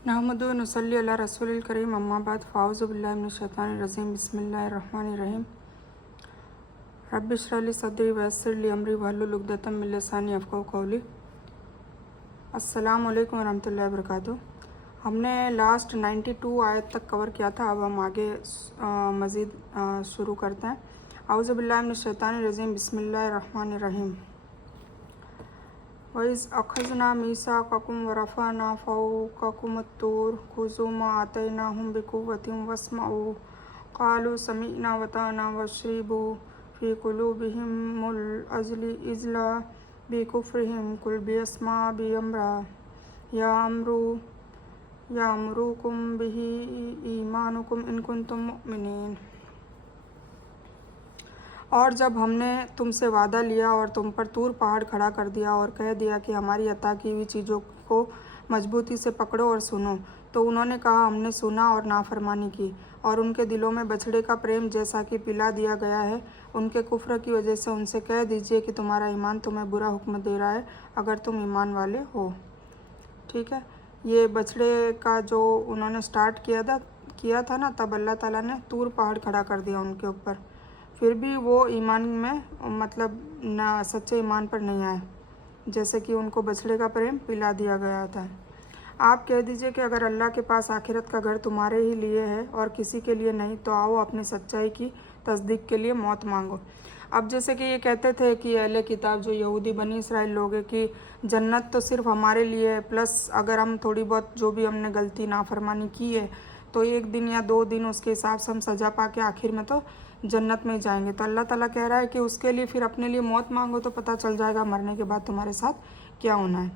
नहमदु व नसल्ली अला रसूलिल करीम अम्मा बाद फ़ाऊज़ु बिल्लाहि मिनश शैतानिर रजीम बिस्मिल्लाहिर रहमानिर रहीम रब्बि इश्रह ली सदरी व यस्सिर ली अमरी वहलुल उक़दतम मिन लिसानी यफ़क़हू क़ौली। अस्सलामु अलैकुम व रहमतुल्लाहि व बरकातुहू। हमने लास्ट 92 आयत तक कवर किया था। अब हम आगे मज़ीद शुरू करते हैं। औज़ु बिल्लाहि मिनश शैतानिर रजीम बिस्मिल्लाहिर रहमानिर रहीम। वइज़ अख़ज़ना मीसाक़कुम व रफ़अना फ़ौक़कुमुत-तूर ख़ुज़ू मा आतैनाकुम बिक़ुव्वतिन वस्मऊ क़ालू समिअना व अताअना वश्रिबू फ़ी क़ुलूबिहिमुल इज़्ला बिकुफ़्रिहिम क़ुल बिइस्मा अम्रा यामुरुकुम बिही ईमानुकुम इन कुंतुम मुमिनीन। और जब हमने तुमसे वादा लिया और तुम पर तूर पहाड़ खड़ा कर दिया और कह दिया कि हमारी अता की हुई चीज़ों को मजबूती से पकड़ो और सुनो, तो उन्होंने कहा हमने सुना और नाफरमानी की। और उनके दिलों में बछड़े का प्रेम जैसा कि पिला दिया गया है उनके कुफ्र की वजह से उनसे कह दीजिए कि तुम्हारा ईमान तुम्हें बुरा हुक्म दे रहा है अगर तुम ईमान वाले हो। ठीक है, ये बछड़े का जो उन्होंने स्टार्ट किया था ना, तब अल्लाह ताला ने तूर पहाड़ खड़ा कर दिया उनके ऊपर। फिर भी वो ईमान में मतलब ना सच्चे ईमान पर नहीं आए, जैसे कि उनको बछड़े का प्रेम पिला दिया गया था। आप कह दीजिए कि अगर अल्लाह के पास आखिरत का घर तुम्हारे ही लिए है और किसी के लिए नहीं, तो आओ अपनी सच्चाई की तस्दीक के लिए मौत मांगो। अब जैसे कि ये कहते थे कि अहले किताब जो यहूदी बनी इसराइल लोग हैं कि जन्नत तो सिर्फ हमारे लिए है, प्लस अगर हम थोड़ी बहुत जो भी हमने गलती नाफरमानी की है तो 1 दिन या 2 दिन उसके हिसाब से हम सज़ा पा के आखिर में तो जन्नत में जाएंगे। तो अल्लाह ताला कह रहा है कि उसके लिए फिर अपने लिए मौत मांगो तो पता चल जाएगा मरने के बाद तुम्हारे साथ क्या होना है।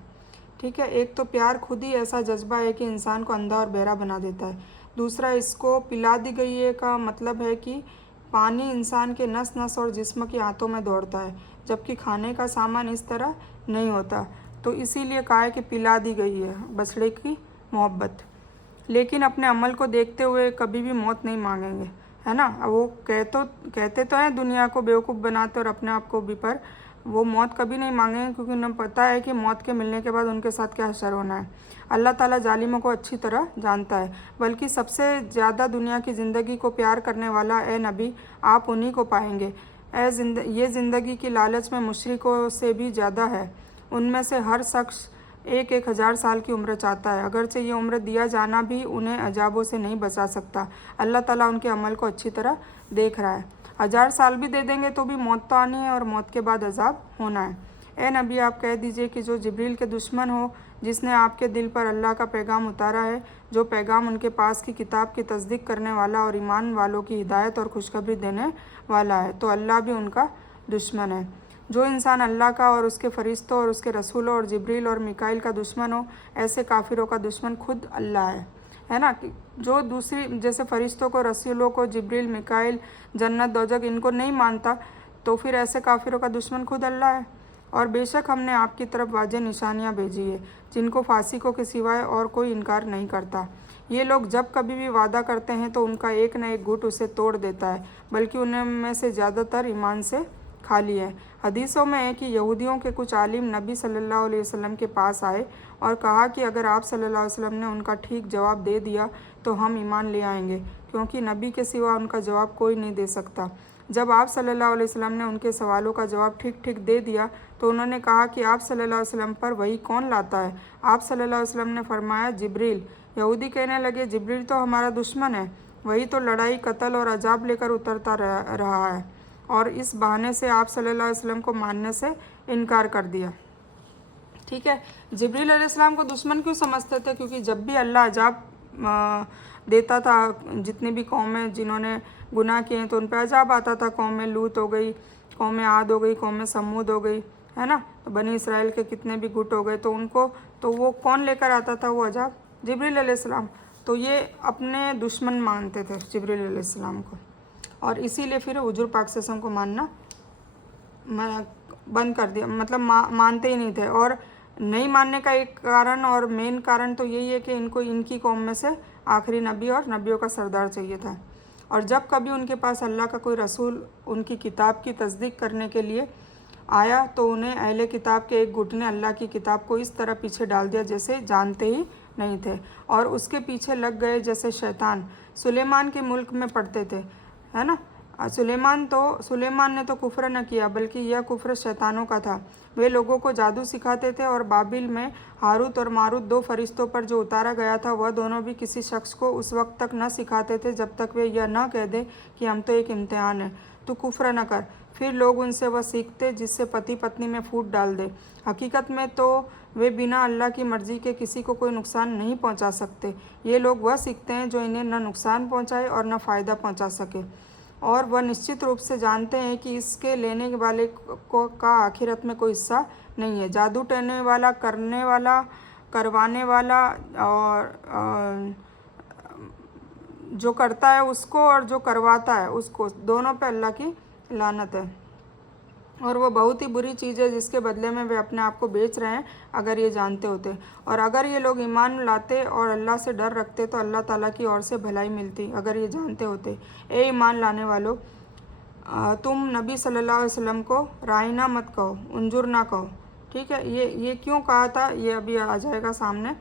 ठीक है, एक तो प्यार खुद ही ऐसा जज्बा है कि इंसान को अंधा और बहरा बना देता है। दूसरा, इसको पिला दी गई है का मतलब है कि पानी इंसान के नस नस और जिस्म की आंतों में दौड़ता है, जबकि खाने का सामान इस तरह नहीं होता। तो इसीलिए कहा है कि पिला दी गई है बछड़े की मोहब्बत। लेकिन अपने अमल को देखते हुए कभी भी मौत नहीं मांगेंगे, है ना। वो कहते तो हैं दुनिया को बेवकूफ़ बनाते और अपने आप को भी, पर वो मौत कभी नहीं मांगेंगे क्योंकि उन्हें पता है कि मौत के मिलने के बाद उनके साथ क्या हशर होना है। अल्लाह ताला जालिमों को अच्छी तरह जानता है। बल्कि सबसे ज़्यादा दुनिया की ज़िंदगी को प्यार करने वाला ए नबी आप उन्हीं को पाएंगे। ये ज़िंदगी की लालच में मुशरिकों से भी ज़्यादा है। उनमें से हर शख्स 1,000 साल की उम्र चाहता है, अगरचे ये उम्र दिया जाना भी उन्हें अजाबों से नहीं बचा सकता। अल्लाह ताला उनके अमल को अच्छी तरह देख रहा है। 1000 साल भी दे देंगे तो भी मौत तो आनी है और मौत के बाद अजाब होना है। ए नबी आप कह दीजिए कि जो जिब्रील के दुश्मन हो, जिसने आपके दिल पर अल्लाह का पैगाम उतारा है, जो पैगाम उनके पास की किताब की तस्दीक करने वाला और ईमान वालों की हिदायत और खुशखबरी देने वाला है, तो अल्लाह भी उनका दुश्मन है। जो इंसान अल्लाह का और उसके फ़रिश्तों और उसके रसूलों और जिब्रील और मिकाइल का दुश्मन हो, ऐसे काफिरों का दुश्मन खुद अल्लाह है ना। कि जो दूसरी जैसे फ़रिश्तों को, रसूलों को, जिब्रील, मिकाइल, जन्नत, दोजख इनको नहीं मानता, तो फिर ऐसे काफिरों का दुश्मन खुद अल्लाह है। और बेशक हमने आपकी तरफ वाज़ेह निशानियाँ भेजी है जिनको फासिकों के सिवाय और कोई इनकार नहीं करता। ये लोग जब कभी भी वादा करते हैं तो उनका एक न एक गुट उसे तोड़ देता है, बल्कि उनमें से ज़्यादातर ईमान से खाली है। हदीसों में है कि यहूदियों के कुछ आलिम नबी सल्लल्लाहु अलैहि वसल्लम के पास आए और कहा कि अगर आप सल्लल्लाहु अलैहि वसल्लम ने उनका ठीक जवाब दे दिया तो हम ईमान ले आएंगे, क्योंकि नबी के सिवा उनका जवाब कोई नहीं दे सकता। जब आप सल्लल्लाहु अलैहि वसल्लम ने उनके सवालों का जवाब ठीक ठीक दे दिया तो उन्होंने कहा कि आप सल्लल्लाहु अलैहि वसल्लम पर वही कौन लाता है। आप सल्लल्लाहु अलैहि वसल्लम ने फरमाया जिब्रील। यहूदी कहने लगे जिब्रील तो हमारा दुश्मन है, वही तो लड़ाई, कत्ल और अजाब लेकर उतरता रहा है, और इस बहाने से आप सल्लल्लाहु अलैहि वसल्लम को मानने से इनकार कर दिया। ठीक है, जिब्रील अलैहिस्सलाम को दुश्मन क्यों समझते थे? क्योंकि जब भी अल्लाह अजाब देता था, जितनी भी कौमें जिन्होंने गुनाह किए हैं तो उन पर अजाब आता था। कौम लूत हो गई, कौम आद हो गई, कौम समूद हो गई, है ना। तो बनी इसराइल के कितने भी गुट हो गए, तो उनको तो वो कौन लेकर आता था वो अजाब? जिब्रील अलैहिस्सलाम। तो ये अपने दुश्मन मानते थे जिब्रील अलैहिस्सलाम को, और इसीलिए फिर हुजूर पाक सल्लल्लाहु अलैहि वसल्लम को मानना बंद कर दिया, मतलब मानते ही नहीं थे। और नहीं मानने का एक कारण और मेन कारण तो यही है कि इनको इनकी कौम में से आखिरी नबी और नबियों का सरदार चाहिए था। और जब कभी उनके पास अल्लाह का कोई रसूल उनकी किताब की तस्दीक करने के लिए आया तो उन्हें अहले किताब के एक गुट ने अल्लाह की किताब को इस तरह पीछे डाल दिया जैसे जानते ही नहीं थे और उसके पीछे लग गए जैसे शैतान। सुलेमान के मुल्क में पढ़ते थे, है ना। सुलेमान ने तो कुफ्र न किया, बल्कि यह कुफ्र शैतानों का था। वे लोगों को जादू सिखाते थे और बाबिल में हारूत और मारूत 2 फरिश्तों पर जो उतारा गया था, वह दोनों भी किसी शख्स को उस वक्त तक न सिखाते थे जब तक वे यह न कह दें कि हम तो एक इम्तिहान है, तू कुफ्र न कर। फिर लोग उनसे वह सीखते जिससे पति पत्नी में फूट डाल दे। हकीकत में तो वे बिना अल्लाह की मर्जी के किसी को कोई नुकसान नहीं पहुंचा सकते। ये लोग वह सीखते हैं जो इन्हें न नुकसान पहुंचाए और न फ़ायदा पहुंचा सके, और वह निश्चित रूप से जानते हैं कि इसके लेने वाले को का आखिरत में कोई हिस्सा नहीं है। जादू टोने वाला, करने वाला, करवाने वाला और जो करता है उसको और जो करवाता है उसको, दोनों पे अल्लाह की लानत है। और वो बहुत ही बुरी चीज़ है जिसके बदले में वे अपने आप को बेच रहे हैं, अगर ये जानते होते। और अगर ये लोग ईमान लाते और अल्लाह से डर रखते तो अल्लाह ताला की ओर से भलाई मिलती, अगर ये जानते होते। ए ईमान लाने वालों, तुम नबी सल्लल्लाहु अलैहि वसल्लम को राइना मत कहो, उंजुर ना कहो। ठीक है, ये क्यों कहा था, ये अभी आ जाएगा सामने।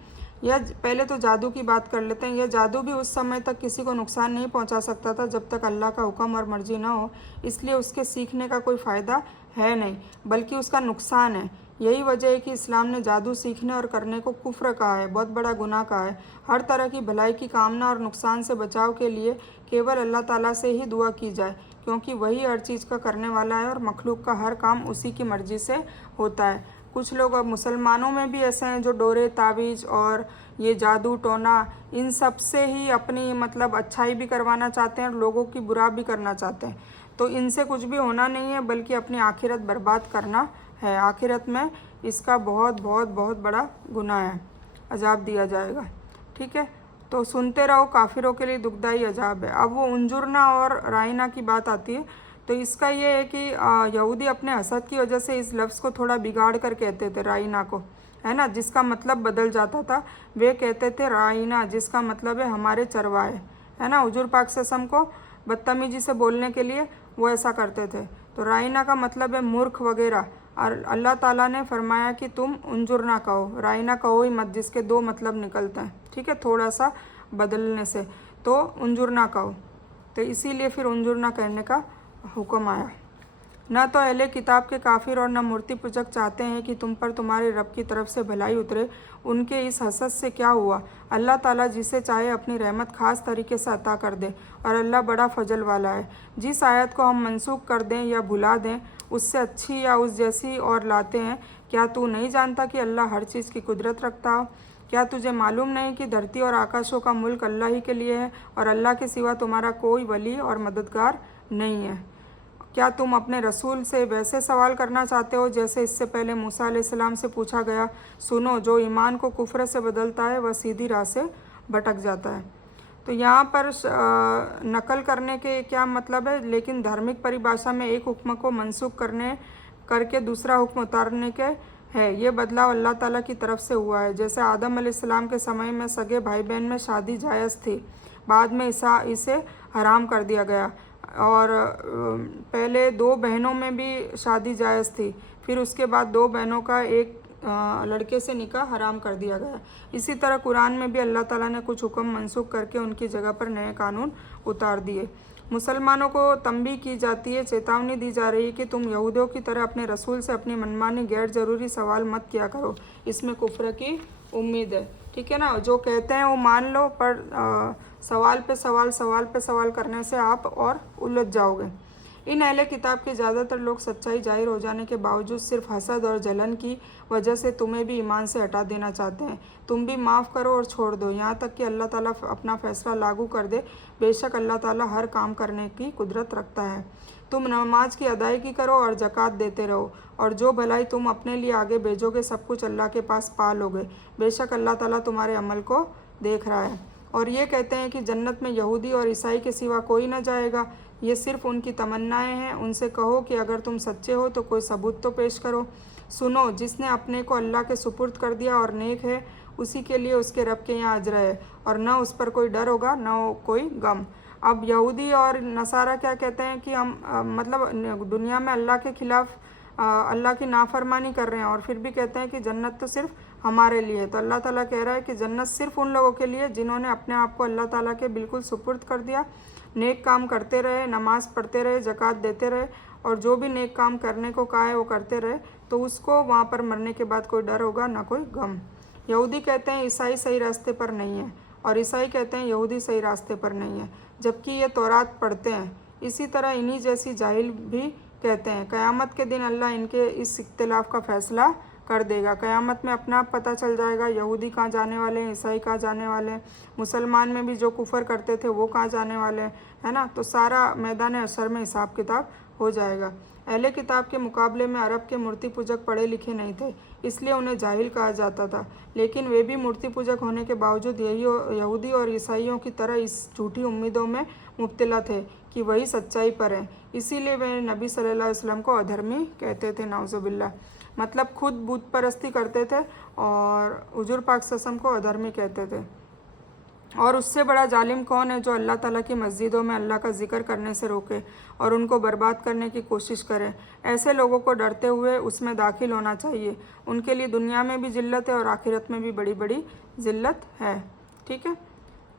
यह पहले तो जादू की बात कर लेते हैं। यह जादू भी उस समय तक किसी को नुकसान नहीं पहुंचा सकता था जब तक अल्लाह का हुक्म और मर्जी ना हो, इसलिए उसके सीखने का कोई फ़ायदा है नहीं, बल्कि उसका नुकसान है। यही वजह है कि इस्लाम ने जादू सीखने और करने को कुफ्र कहा है, बहुत बड़ा गुनाह कहा है। हर तरह की भलाई की कामना और नुकसान से बचाव के लिए केवल अल्लाह ताला से ही दुआ की जाए, क्योंकि वही हर चीज़ का करने वाला है और मखलूक का हर काम उसी की मर्ज़ी से होता है। कुछ लोग अब मुसलमानों में भी ऐसे हैं जो डोरे, तावीज़ और ये जादू टोना, इन सब से ही अपनी मतलब अच्छाई भी करवाना चाहते हैं और लोगों की बुरा भी करना चाहते हैं। तो इनसे कुछ भी होना नहीं है, बल्कि अपनी आखिरत बर्बाद करना है। आखिरत में इसका बहुत बहुत बहुत बड़ा गुनाह है, अजाब दिया जाएगा। ठीक है, तो सुनते रहो, काफिरों के लिए दुखदाई अजाब है। अब वो उंजुरना और राइना की बात आती है, तो इसका ये है कि यहूदी अपने हसद की वजह से इस लफ्ज़ को थोड़ा बिगाड़ कर कहते थे राइना को, है ना, जिसका मतलब बदल जाता था। वे कहते थे राइना, जिसका मतलब है हमारे चरवाहे, है ना। हुजूर पाक सल्लल्लाहु अलैहि वसल्लम को बदतमीजी से बोलने के लिए वो ऐसा करते थे। तो राइना का मतलब है मूर्ख वगैरह, और अल्लाह ताला ने फरमाया कि तुम उंजुर ना कहो, राइना कहो ही मत, जिसके 2 मतलब निकलते हैं। ठीक है, थोड़ा सा बदलने से, तो उंजुर ना कहो, तो इसीलिए फिर उंजुर ना कहने का हुक्म आया। न तो अहले किताब के काफिर और न मूर्ति पूजक चाहते हैं कि तुम पर तुम्हारे रब की तरफ से भलाई उतरे। उनके इस हसद से क्या हुआ, अल्लाह ताला जिसे चाहे अपनी रहमत ख़ास तरीके से अता कर दे, और अल्लाह बड़ा फजल वाला है। जिस आयत को हम मनसूख कर दें या भुला दें, उससे अच्छी या उस जैसी और लाते हैं। क्या तू नहीं जानता कि अल्लाह हर चीज़ की कुदरत रखता हो? क्या तुझे मालूम नहीं कि धरती और आकाशों का मुल्क अल्लाह ही के लिए है, और अल्लाह के सिवा तुम्हारा कोई वली और मददगार नहीं है? क्या तुम अपने रसूल से वैसे सवाल करना चाहते हो जैसे इससे पहले मूसा अलैहिस्सलाम से पूछा गया? सुनो, जो ईमान को कुफ्र से बदलता है वह सीधी राह से भटक जाता है। तो यहाँ पर नकल करने के क्या मतलब है, लेकिन धार्मिक परिभाषा में एक हुक्म को मनसूख करके दूसरा हुक्म उतारने के है। ये बदलाव अल्लाह ताला की तरफ से हुआ है। जैसे आदम अलैहिस्सलाम के समय में सगे भाई बहन में शादी जायज़ थी, बाद में इसे हराम कर दिया गया, और पहले 2 बहनों में भी शादी जायज़ थी, फिर उसके बाद 2 बहनों का एक लड़के से निकाह हराम कर दिया गया। इसी तरह कुरान में भी अल्लाह ताला ने कुछ हुक्म मनसूख करके उनकी जगह पर नए कानून उतार दिए। मुसलमानों को तंबीह की जाती है, चेतावनी दी जा रही है कि तुम यहूदियों की तरह अपने रसूल से अपनी मनमानी गैर ज़रूरी सवाल मत किया करो, इसमें कुफ्र की उम्मीद है। ठीक है ना, जो कहते हैं वो मान लो, पर सवाल पे सवाल करने से आप और उलझ जाओगे। इन अहले किताब के ज़्यादातर लोग सच्चाई जाहिर हो जाने के बावजूद सिर्फ हसद और जलन की वजह से तुम्हें भी ईमान से हटा देना चाहते हैं। तुम भी माफ़ करो और छोड़ दो, यहाँ तक कि अल्लाह ताला अपना फ़ैसला लागू कर दे। बेशक अल्लाह ताला हर काम करने की कुदरत रखता है। तुम नमाज की अदायगी करो और ज़कात देते रहो, और जो भलाई तुम अपने लिए आगे भेजोगे सब कुछ अल्लाह के पास पा लोगे। बेशक अल्लाह ताला तुम्हारे अमल को देख रहा है। और ये कहते हैं कि जन्नत में यहूदी और ईसाई के सिवा कोई न जाएगा। ये सिर्फ उनकी तमन्नाएं हैं। उनसे कहो कि अगर तुम सच्चे हो तो कोई सबूत तो पेश करो। सुनो, जिसने अपने को अल्लाह के सुपुर्द कर दिया और नेक है, उसी के लिए उसके रब के यहाँ अजर है, और न उस पर कोई डर होगा न कोई गम। अब यहूदी और नसारा क्या कहते हैं कि हम मतलब दुनिया में अल्लाह के खिलाफ अल्लाह की नाफरमानी कर रहे हैं, और फिर भी कहते हैं कि जन्नत तो सिर्फ हमारे लिए। तो अल्लाह ताला कह रहा है कि जन्नत सिर्फ उन लोगों के लिए जिन्होंने अपने आप को अल्लाह ताला के बिल्कुल सुपुर्द कर दिया, नेक काम करते रहे, नमाज़ पढ़ते रहे, ज़कात देते रहे और जो भी नेक काम करने को कहा है वो करते रहे, तो उसको वहाँ पर मरने के बाद कोई डर होगा ना कोई गम। यहूदी कहते हैं ईसाई सही रास्ते पर नहीं है और ईसाई कहते हैं यहूदी सही रास्ते पर नहीं है, जबकि ये तौरात पढ़ते हैं। इसी तरह इन्हीं जैसी जाहिल भी कहते हैं क़यामत के दिन अल्लाह इनके इस इख्तिलाफ़ का फ़ैसला कर देगा। क़यामत में अपना आप पता चल जाएगा यहूदी कहाँ जाने वाले हैं, ईसाई कहाँ जाने वाले हैं, मुसलमान में भी जो कुफर करते थे वो कहाँ जाने वाले हैं, है ना। तो सारा मैदान हशर में हिसाब किताब हो जाएगा। अहले किताब के मुकाबले में अरब के मूर्ति पूजक पढ़े लिखे नहीं थे, इसलिए उन्हें जाहिल कहा जाता था, लेकिन वे भी मूर्ति पूजक होने के बावजूद यहूदी और ईसाइयों की तरह इस झूठी उम्मीदों में मुब्तला थे कि वही सच्चाई पर हैं। इसीलिए वे नबी सल्लल्लाहु अलैहि वसल्लम को अधर्मी कहते थे, नाउज़ुबिल्लाह। मतलब खुद बुत परस्ती करते थे और हुजूर पाक सल्लल्लाहु अलैहि वसल्लम को अधर्मी कहते थे। और उससे बड़ा जालिम कौन है जो अल्लाह ताला की मस्जिदों में अल्लाह का जिक्र करने से रोके और उनको बर्बाद करने की कोशिश करे। ऐसे लोगों को डरते हुए उसमें दाखिल होना चाहिए। उनके लिए दुनिया में भी जिल्लत है और आखिरत में भी बड़ी बड़ी जिल्लत है। ठीक है,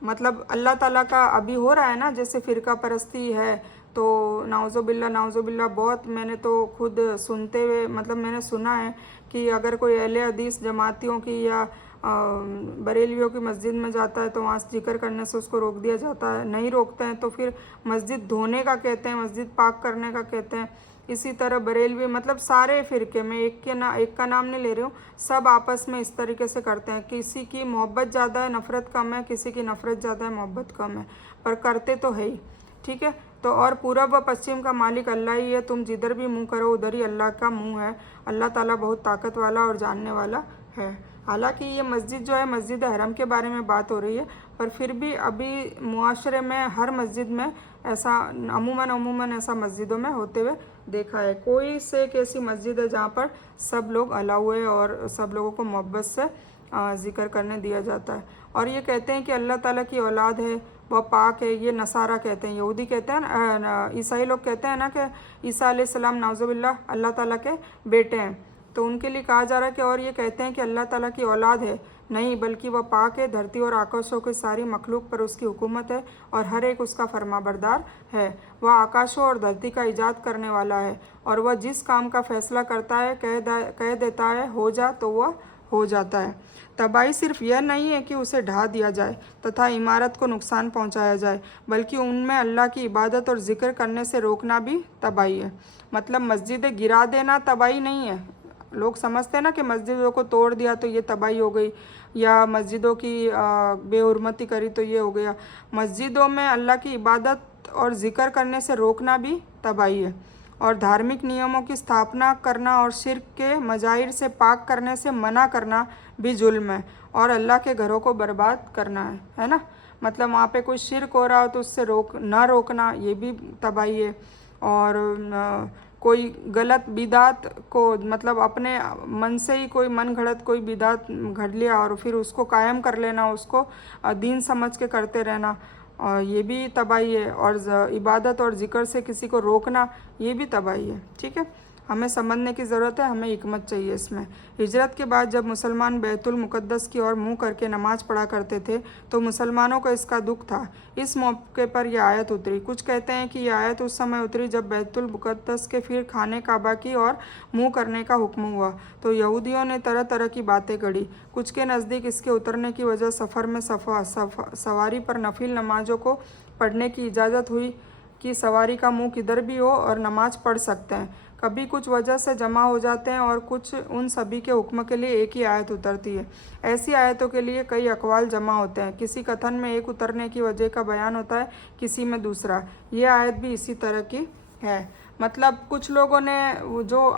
मतलब अल्लाह ताला का अभी हो रहा है ना, जैसे फ़िरका परस्ती है, तो नाउज़ुबिल्लाह बहुत मैंने तो खुद सुनते हुए, मतलब मैंने सुना है कि अगर कोई अहले हदीस जमातियों की या बरेलियों की मस्जिद में जाता है तो वहाँ जिक्र करने से उसको रोक दिया जाता है, नहीं रोकते हैं तो फिर मस्जिद धोने का कहते हैं, मस्जिद पाक करने का कहते हैं। इसी तरह बरेलवी, मतलब सारे फ़िरके में एक का नाम नहीं ले रही हूँ, सब आपस में इस तरीके से करते हैं। किसी की मोहब्बत ज़्यादा है, नफ़रत कम है, किसी की नफ़रत ज़्यादा है, मोहब्बत कम है, पर करते तो है ही। ठीक है, तो और पूरब व पश्चिम का मालिक अल्लाह ही है, तुम जिधर भी मुँह करो उधर ही अल्लाह का मुँह है। अल्लाह ताला बहुत ताकत वाला और जानने वाला है। हालांकि ये मस्जिद जो है, मस्जिद हरम के बारे में बात हो रही है, पर फिर भी अभी मुआशरे में हर मस्जिद में ऐसा अमूमन ऐसा मस्जिदों में होते हुए देखा है। कोई से एक ऐसी मस्जिद है जहाँ पर सब लोग अलाउ है और सब लोगों को मोहब्बत से ज़िक्र करने दिया जाता है। और ये कहते हैं कि अल्लाह ताला की औलाद है, वह पाक है, ये नसारा कहते हैं। यहूदी कहते हैं ना, ईसाई लोग कहते हैं ना कि ईसा अलैहिस्सलाम नाउज़ुबिल्लाह अल्लाह ताला के बेटे हैं, तो उनके लिए कहा जा रहा है कि और ये कहते हैं कि अल्लाह ताला की औलाद है, नहीं बल्कि वह पाक है। धरती और आकाशों की सारी मखलूक पर उसकी हुकूमत है और हर एक उसका फरमाबरदार है। वह आकाशों और धरती का ईजाद करने वाला है और वह जिस काम का फैसला करता है, कह देता है हो जा तो वह हो जाता है। तबाही सिर्फ यह नहीं है कि उसे ढा दिया जाए तथा इमारत को नुकसान पहुंचाया जाए, बल्कि उनमें अल्लाह की इबादत और जिक्र करने से रोकना भी तबाही है। मतलब मस्जिदें गिरा देना तबाही नहीं है। लोग समझते हैं ना कि मस्जिदों को तोड़ दिया तो ये तबाही हो गई, या मस्जिदों की बेहुरमती करी तो ये हो गया। मस्जिदों में अल्लाह की इबादत और ज़िक्र करने से रोकना भी तबाही है, और धार्मिक नियमों की स्थापना करना और शिर्क के मजाहिर से पाक करने से मना करना भी जुल्म है, और अल्लाह के घरों को बर्बाद करना है ना। मतलब वहाँ पे कोई शिर्क हो रहा हो तो उससे रोकना ये भी तबाही है। और कोई गलत बिदात को, मतलब अपने मन से ही कोई मन घड़त कोई बिदात घड़ लिया और फिर उसको कायम कर लेना, उसको दीन समझ के करते रहना, और ये भी तबाही है। और इबादत और ज़िक्र से किसी को रोकना ये भी तबाही है। ठीक है, हमें समझने की ज़रूरत है, हमें हिकमत चाहिए इसमें। हिजरत के बाद जब मुसलमान बैतुल मुक़द्दस की ओर मुँह करके नमाज़ पढ़ा करते थे तो मुसलमानों को इसका दुख था। इस मौके पर यह आयत उतरी। कुछ कहते हैं कि यह आयत उस समय उतरी जब बैतुल मुक़द्दस के फिर खाने काबा की ओर मुँह करने का हुक्म हुआ तो यहूदियों ने तरह तरह की बातें गढ़ी। कुछ के नज़दीक इसके उतरने की वजह सफ़र में सवारी पर नफिल नमाज़ों को पढ़ने की इजाज़त हुई कि सवारी का मुँह किधर भी हो और नमाज़ पढ़ सकते हैं। कभी कुछ वजह से जमा हो जाते हैं और कुछ उन सभी के हुक्म के लिए एक ही आयत उतरती है। ऐसी आयतों के लिए कई अकवाल जमा होते हैं। किसी कथन में एक उतरने की वजह का बयान होता है, किसी में दूसरा। ये आयत भी इसी तरह की है। मतलब कुछ लोगों ने जो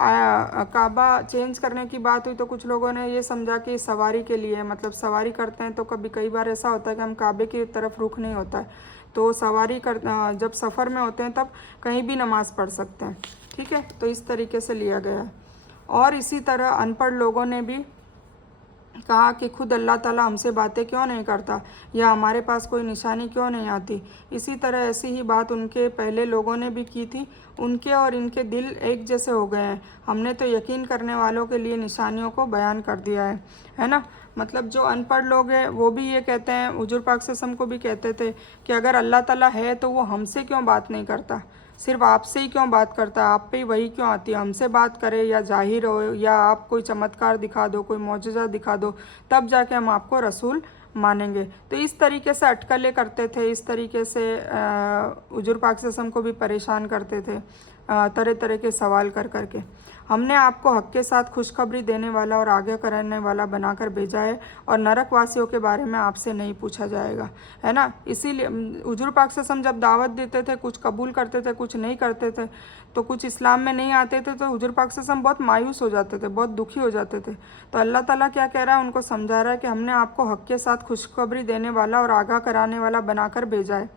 काबा चेंज करने की बात हुई तो कुछ लोगों ने ये समझा कि सवारी के लिए, मतलब सवारी करते हैं तो कई बार ऐसा होता है कि हम काबे की तरफ रुख नहीं होता है, तो सवारी कर जब सफ़र में होते हैं तब कहीं भी नमाज़ पढ़ सकते हैं। ठीक है, तो इस तरीके से लिया गया है। और इसी तरह अनपढ़ लोगों ने भी कहा कि खुद अल्लाह ताला हमसे बातें क्यों नहीं करता या हमारे पास कोई निशानी क्यों नहीं आती। इसी तरह ऐसी ही बात उनके पहले लोगों ने भी की थी। उनके और इनके दिल एक जैसे हो गए हैं। हमने तो यकीन करने वालों के लिए निशानियों को बयान कर दिया है ना। मतलब जो अनपढ़ लोग हैं वो भी ये कहते हैं, हुजूर पाक सल्लल्लाहु अलैहि वसल्लम को भी कहते थे कि अगर अल्लाह ताला है तो वो हमसे क्यों बात नहीं करता, सिर्फ आपसे ही क्यों बात करता है, आप पे ही वही क्यों आती है, हमसे बात करे या जाहिर हो या आप कोई चमत्कार दिखा दो, कोई मौजज़ा दिखा दो, तब जाके हम आपको रसूल मानेंगे। तो इस तरीके से अटकलें करते थे, इस तरीके से हुजूर पाक सल्लल्लाहु अलैहि वसल्लम को भी परेशान करते थे तरह तरह के सवाल कर करके। हमने आपको हक के साथ खुशखबरी देने वाला और आगे करने वाला बनाकर भेजा है और नरक वासियों के बारे में आपसे नहीं पूछा जाएगा, है ना। इसीलिए हुजूर पाक सल्लल्लाहु अलैहि वसल्लम जब दावत देते थे, कुछ कबूल करते थे, कुछ नहीं करते थे, तो कुछ इस्लाम में नहीं आते थे, तो हुजूर पाक सल्लल्लाहु अलैहि वसल्लम बहुत मायूस हो जाते थे, बहुत दुखी हो जाते थे। तो अल्लाह ताला क्या कह रहा है, उनको समझा रहा है कि हमने आपको हक के साथ खुशखबरी देने वाला और आगाह कराने वाला बनाकर भेजा है।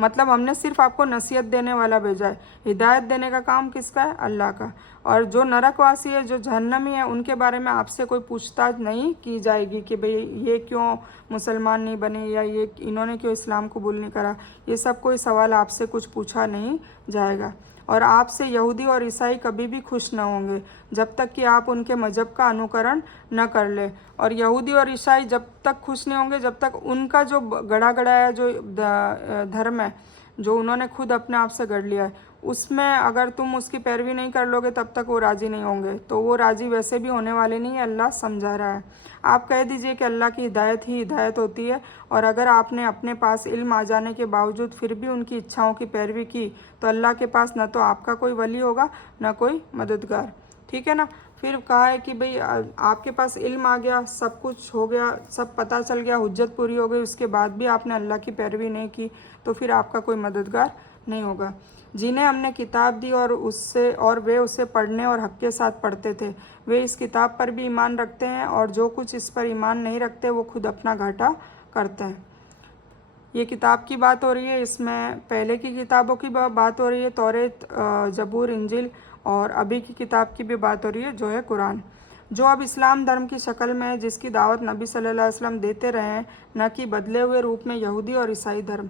मतलब हमने सिर्फ आपको नसीहत देने वाला भेजा है। हिदायत देने का काम किसका है? अल्लाह का। और जो नरकवासी है, जो जहन्नमी है, उनके बारे में आपसे कोई पूछताछ नहीं की जाएगी कि भाई ये क्यों मुसलमान नहीं बने या ये इन्होंने क्यों इस्लाम कबूल नहीं करा। ये सब कोई सवाल आपसे कुछ पूछा नहीं जाएगा। और आपसे यहूदी और ईसाई कभी भी खुश न होंगे जब तक कि आप उनके मज़हब का अनुकरण न कर ले। और यहूदी और ईसाई जब तक खुश नहीं होंगे जब तक उनका जो गढ़ा गढ़ाया जो धर्म है, जो उन्होंने खुद अपने आप से गढ़ लिया है, उसमें अगर तुम उसकी पैरवी नहीं कर लोगे तब तक वो राज़ी नहीं होंगे। तो वो राज़ी वैसे भी होने वाले नहीं है, अल्लाह समझा रहा है। आप कह दीजिए कि अल्लाह की हिदायत ही हिदायत होती है, और अगर आपने अपने पास इल्म आ जाने के बावजूद फिर भी उनकी इच्छाओं की पैरवी की तो अल्लाह के पास न तो आपका कोई वली होगा न कोई मददगार। ठीक है ना। फिर कहा है कि भाई आपके पास इल्म आ गया, सब कुछ हो गया, सब पता चल गया, हुज्जत पूरी हो गई, उसके बाद भी आपने अल्लाह की पैरवी नहीं की तो फिर आपका कोई मददगार नहीं होगा। जिन्हें हमने किताब दी और वे उसे पढ़ने और हक के साथ पढ़ते थे, वे इस किताब पर भी ईमान रखते हैं, और जो कुछ इस पर ईमान नहीं रखते वो खुद अपना घाटा करते हैं। ये किताब की बात हो रही है, इसमें पहले की किताबों की बात हो रही है, तौरेत, जबूर, इंजिल, और अभी की किताब की भी बात हो रही है जो है कुरान, जो अब इस्लाम धर्म की शक्ल में है, जिसकी दावत नबी सल्लल्लाहु अलैहि वसल्लम देते रहे हैं, न कि बदले हुए रूप में यहूदी और ईसाई धर्म।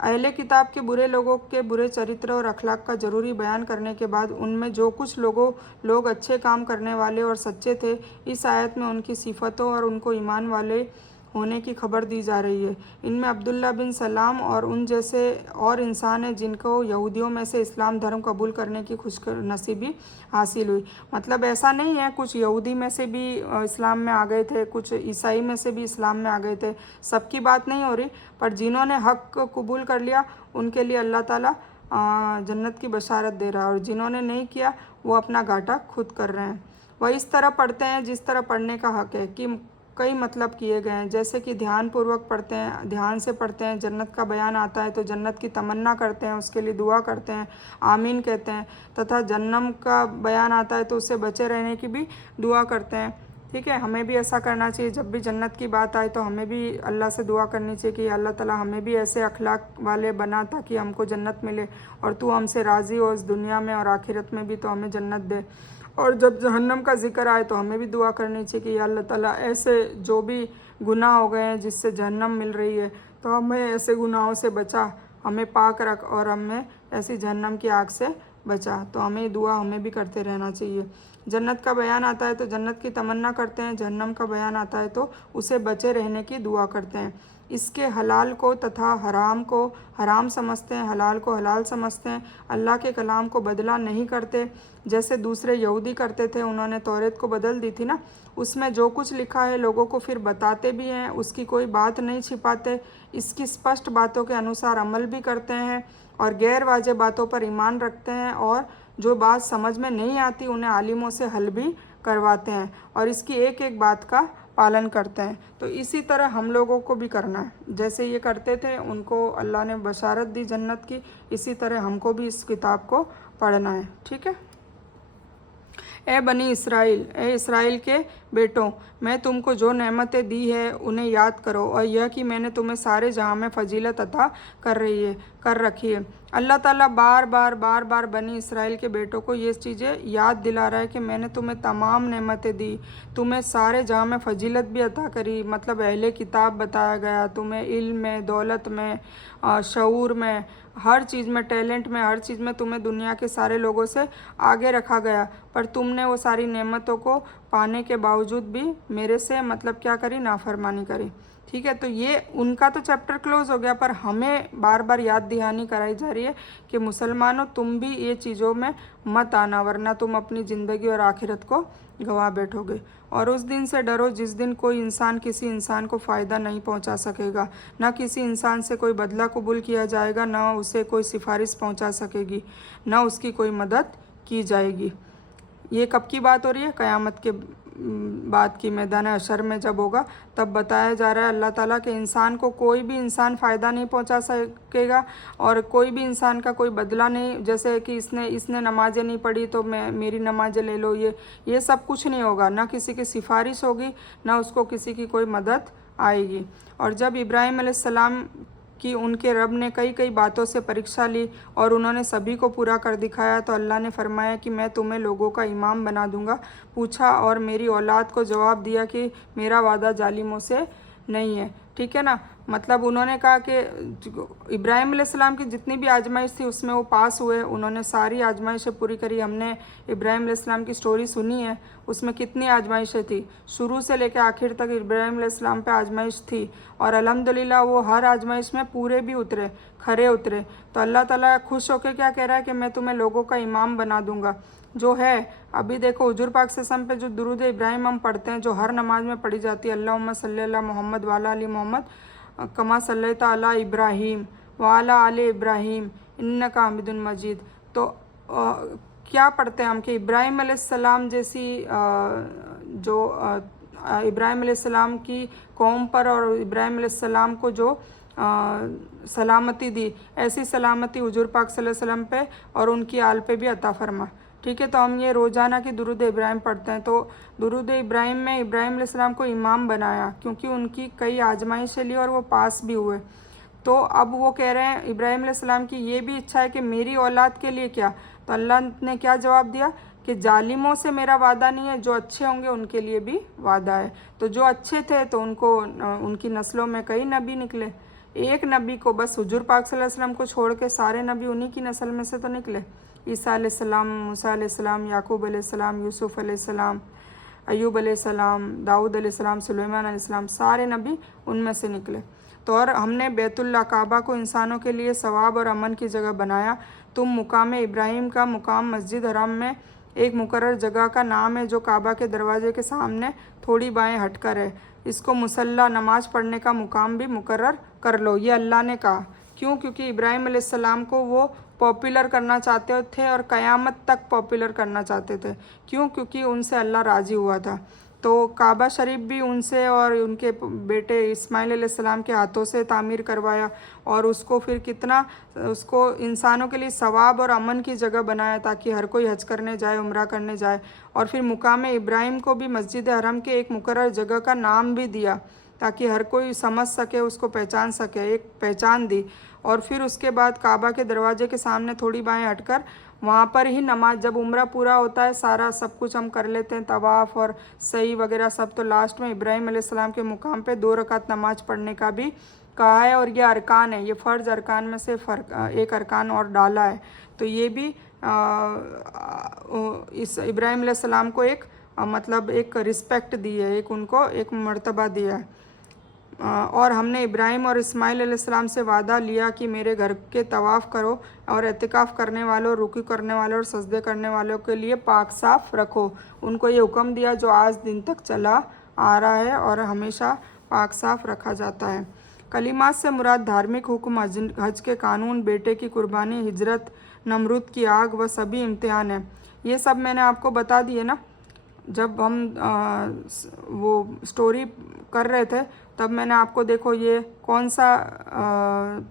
अहले किताब के बुरे लोगों के बुरे चरित्र और अखलाक का ज़रूरी बयान करने के बाद उनमें जो कुछ लोग अच्छे काम करने वाले और सच्चे थे, इस आयत में उनकी सिफ़तों और उनको ईमान वाले होने की खबर दी जा रही है। इनमें अब्दुल्ला बिन सलाम और उन जैसे और इंसान हैं जिनको यहूदियों में से इस्लाम धर्म कबूल करने की खुशनसीबी हासिल हुई। मतलब ऐसा नहीं है कुछ यहूदी में से भी इस्लाम में आ गए थे, कुछ ईसाई में से भी इस्लाम में आ गए थे, सबकी बात नहीं हो रही, पर जिन्होंने हक़ कबूल कर लिया उनके लिए अल्लाह ताला जन्नत की बशारत दे रहा है, और जिन्होंने नहीं किया वो अपना घाटा खुद कर रहे हैं। वह इस तरह पढ़ते हैं जिस तरह पढ़ने का हक़ है, कि कई मतलब किए गए हैं, जैसे कि ध्यानपूर्वक पढ़ते हैं, ध्यान से पढ़ते हैं, जन्नत का बयान आता है तो जन्नत की तमन्ना करते हैं, उसके लिए दुआ करते हैं, आमीन कहते हैं, तथा जन्नम का बयान आता है तो उससे बचे रहने की भी दुआ करते हैं। ठीक है, हमें भी ऐसा करना चाहिए, जब भी जन्नत की बात आए तो हमें भी अल्लाह से दुआ करनी चाहिए कि अल्लाह ताला हमें भी ऐसे अखलाक वाले बना ताकि हमको जन्नत मिले, और तू हमसे राज़ी हो इस दुनिया में और आखिरत में भी, तो हमें जन्नत दे। और जब जहन्नम का जिक्र आए तो हमें भी दुआ करनी चाहिए कि अल्लाह ताला ऐसे जो भी गुनाह हो गए हैं जिससे जहन्नम मिल रही है, तो हमें ऐसे गुनाहों से बचा, हमें पाक रख, और हमें ऐसी जहन्नम की आग से बचा। तो हमें दुआ हमें भी करते रहना चाहिए। जन्नत का बयान आता है तो जन्नत की तमन्ना करते हैं, जहन्नम का बयान आता है तो उसे बचे रहने की दुआ करते हैं। इसके हलाल को तथा हराम को हराम समझते हैं, हलाल को हलाल समझते हैं, अल्लाह के कलाम को बदला नहीं करते जैसे दूसरे यहूदी करते थे। उन्होंने तौरेत को बदल दी थी ना, उसमें जो कुछ लिखा है लोगों को फिर बताते भी हैं, उसकी कोई बात नहीं छिपाते, इसकी स्पष्ट बातों के अनुसार अमल भी करते हैं, और गैर वाजिब बातों पर ईमान रखते हैं, और जो बात समझ में नहीं आती उन्हें आलिमों से हल भी करवाते हैं, और इसकी एक एक बात का पालन करते हैं। तो इसी तरह हम लोगों को भी करना है, जैसे ये करते थे, उनको अल्लाह ने बशारत दी जन्नत की, इसी तरह हमको भी इस किताब को पढ़ना है। ठीक है। ए बनी इसराइल, ए इसराइल के बेटों, मैं तुमको जो नेमतें दी है उन्हें याद करो, और यह कि मैंने तुम्हें सारे जहाँ में फजीलत अता कर रखी है। अल्लाह ताला बार बार बनी इसराइल के बेटों को ये चीज़ें याद दिला रहा है कि मैंने तुम्हें तमाम नेमतें दी, तुम्हें सारे जहाँ में फजीलत भी अता करी, मतलब अहले किताब बताया गया, तुम्हें इल्म में, दौलत में, शऊर में, हर चीज़ में, टैलेंट में, हर चीज़ में तुम्हें दुनिया के सारे लोगों से आगे रखा गया, पर तुमने वो सारी नेमतों को पाने के बावजूद भी मेरे से मतलब क्या करी, नाफरमानी करी। ठीक है, तो ये उनका तो चैप्टर क्लोज हो गया, पर हमें बार बार याद दहानी कराई जा रही है कि मुसलमानों तुम भी ये चीज़ों में मत आना, वरना तुम अपनी ज़िंदगी और आखिरत को गंवा बैठोगे। और उस दिन से डरो जिस दिन कोई इंसान किसी इंसान को फ़ायदा नहीं पहुंचा सकेगा, ना किसी इंसान से कोई बदला कबूल किया जाएगा, ना उसे कोई सिफारिश पहुंचा सकेगी, ना उसकी कोई मदद की जाएगी। ये कब की बात हो रही है? क़यामत के बाद की, मैदान हशर में जब होगा तब बताया जा रहा है अल्लाह ताला के इंसान को कोई भी इंसान फ़ायदा नहीं पहुंचा सकेगा और कोई भी इंसान का कोई बदला नहीं, जैसे कि इसने नमाज़ें नहीं पढ़ी तो मैं मेरी नमाज़ें ले लो, ये सब कुछ नहीं होगा, ना किसी की सिफारिश होगी, ना उसको किसी की कोई मदद आएगी। और जब इब्राहिम अलैहिस्सलाम कि उनके रब ने कई कई बातों से परीक्षा ली और उन्होंने सभी को पूरा कर दिखाया, तो अल्लाह ने फरमाया कि मैं तुम्हें लोगों का इमाम बना दूंगा। पूछा और मेरी औलाद को जवाब दिया कि मेरा वादा जालिमों से नहीं है। ठीक है ना, मतलब उन्होंने कहा कि इब्राहिम अलैहिस्सलाम की जितनी भी आजमाइश थी उसमें वो पास हुए, उन्होंने सारी आजमाइशें पूरी करी। हमने इब्राहिम अलैहिस्सलाम की स्टोरी सुनी है, उसमें कितनी आजमाइशें थी, शुरू से लेकर आखिर तक इब्राहिम अलैहिस्सलाम पे आजमाइश थी और अल्हम्दुलिल्लाह वो हर आजमाइश में पूरे भी उतरे, खरे उतरे। तो अल्लाह ताला खुश होकर क्या कह रहा है कि मैं तुम्हें लोगों का इमाम बना दूंगा। जो है अभी देखो हुजूर पाक सल्लल्लाहु अलैहि वसल्लम पे जो दुरूद इब्राहिम हम पढ़ते हैं, जो हर नमाज में पढ़ी जाती है, अल्लाहुम्मा सल्ली अला मोहम्मद वाला अली मोहम्मद कमा सल्लैता अला इब्राहीम वाला आले इब्राहीम इन्नका हमीदुन मजीद। तो क्या पढ़ते हैं हम कि इब्राहिम अलैहिस्सलाम जैसी जो इब्राहिम अलैहिस्सलाम की कौम पर और इब्राहिम अलैहिस्सलाम को जो सलामती दी, ऐसी सलामती हुजूर पाक सल्लल्लाहु अलैहि वसल्लम पे और उनकी आल पे भी अता फरमा। ठीक है, तो हम ये रोज़ाना की दुरूद इब्राहिम पढ़ते हैं। तो दुरूद इब्राहिम में इब्राहिम अलैहिस्सलाम को इमाम बनाया क्योंकि उनकी कई आजमाइशें ली और वो पास भी हुए। तो अब वो कह रहे हैं इब्राहिम अलैहिस्सलाम की ये भी इच्छा है कि मेरी औलाद के लिए क्या, तो अल्लाह ने क्या जवाब दिया कि जालिमों से मेरा वादा नहीं है, जो अच्छे होंगे उनके लिए भी वादा है। तो जो अच्छे थे तो उनको उनकी नस्लों में कई नबी निकले, एक नबी को बस हुजूर पाक सल्लल्लाहु अलैहि वसल्लम को छोड़ के सारे नबी उन्हीं की नस्ल में से तो निकले। ईसा अलैहिस्सलाम, मूसा अलैहिस्सलाम, याकूब अलैहिस्सलाम, यूसुफ अलैहिस्सलाम, अय्यूब अलैहिस्सलाम, दाऊद अलैहिस्सलाम, सुलेमान अलैहिस्सलाम, सारे नबी उनमें से निकले। तो और हमने बैतुल्ला काबा को इंसानों के लिए सवाब और अमन की जगह बनाया। तुम मुकाम इब्राहिम का मुकाम मस्जिद हराम में एक मुकर्रर जगह का नाम है जो काबा के दरवाजे के सामने थोड़ी बाएं हटकर है। इसको मुसल्ला, नमाज पढ़ने का मुकाम भी मुकर्रर कर लो, ये अल्लाह ने कहा। क्यों? क्योंकि इब्राहिम अलैहिस्सलाम को वो पॉपुलर करना चाहते थे और क़यामत तक पॉपुलर करना चाहते थे। क्यों? क्योंकि उनसे अल्लाह राज़ी हुआ था। तो काबा शरीफ भी उनसे और उनके बेटे इस्माइल अलैहिस्सलाम के हाथों से तामीर करवाया और उसको फिर कितना उसको इंसानों के लिए सवाब और अमन की जगह बनाया ताकि हर कोई हज करने जाए, उम्रा करने जाए। और फिर मुकाम इब्राहिम को भी मस्जिद हरम के एक मुकर्रर जगह का नाम भी दिया ताकि हर कोई समझ सके, उसको पहचान सके, एक पहचान दी। और फिर उसके बाद काबा के दरवाजे के सामने थोड़ी बाएं हटकर वहाँ पर ही नमाज, जब उम्रा पूरा होता है सारा सब कुछ हम कर लेते हैं, तवाफ़ और सही वगैरह सब, तो लास्ट में इब्राहिम अलैहिस्सलाम के मुकाम पे 2 रकात नमाज पढ़ने का भी कहा है। और ये अरकान है, ये फ़र्ज़ अरकान में से एक अरकान और डाला है। तो ये भी इस इब्राहिम अलैहिस्सलाम को एक मतलब एक रिस्पेक्ट दी है, एक उनको एक मर्तबा दिया है। और हमने इब्राहिम और इस्माइल अलैहिस्सलाम से वादा लिया कि मेरे घर के तवाफ़ करो और एतिकाफ़ करने वालों, रुकू करने वालों और सजदे करने वालों के लिए पाक साफ़ रखो। उनको ये हुक्म दिया जो आज दिन तक चला आ रहा है और हमेशा पाक साफ़ रखा जाता है। कलिमात से मुराद धार्मिक हुक्म, हज के कानून, बेटे की कुर्बानी, हिजरत, नमरूद की आग व सभी इम्तिहान है। ये सब मैंने आपको बता दिए ना, जब हम वो स्टोरी कर रहे थे तब मैंने आपको देखो ये कौन सा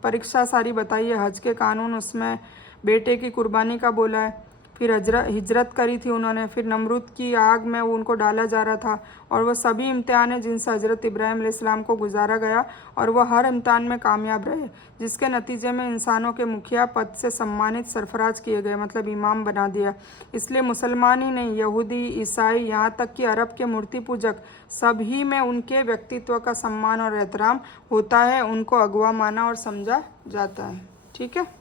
परीक्षा सारी बताई है, हज के कानून, उसमें बेटे की कुर्बानी का बोला है, फिर हिजरत करी थी उन्होंने, फिर नमरूद की आग में उनको डाला जा रहा था, और वह सभी इम्तिहान जिनसे हज़रत इब्राहीम अलैहिस्सलाम को गुजारा गया और वह हर इम्तिहान में कामयाब रहे, जिसके नतीजे में इंसानों के मुखिया पद से सम्मानित सरफराज किए गए, मतलब इमाम बना दिया। इसलिए मुसलमान ही नहीं, यहूदी, ईसाई, यहाँ तक कि अरब के मूर्ति पूजक सभी में उनके व्यक्तित्व का सम्मान और एहतराम होता है, उनको अगवा माना और समझा जाता है। ठीक है।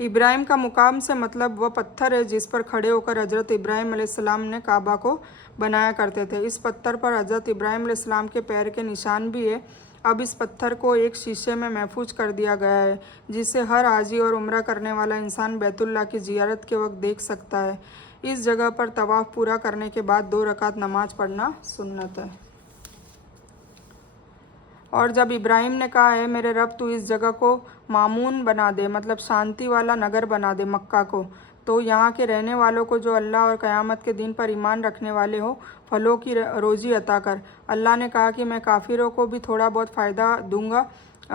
इब्राहिम का मुकाम से मतलब वह पत्थर है जिस पर खड़े होकर हज़रत इब्राहीम अलैहिस्सलाम ने काबा को बनाया करते थे। इस पत्थर पर हज़रत इब्राहीम अलैहिस्सलाम के पैर के निशान भी है। अब इस पत्थर को एक शीशे में महफूज कर दिया गया है, जिसे हर हाजी और उम्रा करने वाला इंसान बैतुल्लाह की ज़ियारत के वक्त देख सकता है। इस जगह पर तवाफ़ पूरा करने के बाद 2 रकात नमाज पढ़ना सुन्नत है। और जब इब्राहिम ने कहा है मेरे रब तू इस जगह को मामून बना दे, मतलब शांति वाला नगर बना दे मक्का को, तो यहाँ के रहने वालों को जो अल्लाह और क़यामत के दिन पर ईमान रखने वाले हो फलों की रोज़ी अता कर। अल्लाह ने कहा कि मैं काफिरों को भी थोड़ा बहुत फ़ायदा दूंगा,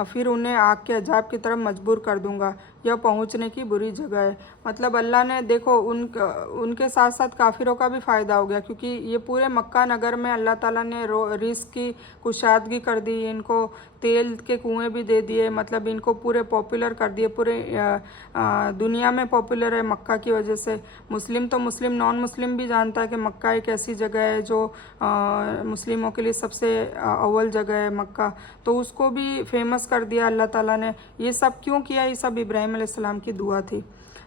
फिर उन्हें आग के अजाब की तरफ मजबूर कर दूंगा। यह पहुंचने की बुरी जगह है। मतलब अल्लाह ने देखो उनके साथ साथ काफिरों का भी फ़ायदा हो गया, क्योंकि ये पूरे मक्का नगर में अल्लाह ताला ने रिस्क की कुशादगी कर दी, इनको तेल के कुएं भी दे दिए, मतलब इनको पूरे पॉपुलर कर दिए, पूरे दुनिया में पॉपुलर है मक्का की वजह से। मुस्लिम तो मुस्लिम, नॉन मुस्लिम भी जानता है कि मक्का एक ऐसी जगह है जो मुस्लिमों के लिए सबसे अव्वल जगह है मक्का, तो उसको भी फेमस कर दिया अल्लाह ताला ने। ये सब क्यों किया? ये सब इब्राहीम अलैहिस्सलाम की दुआ थी।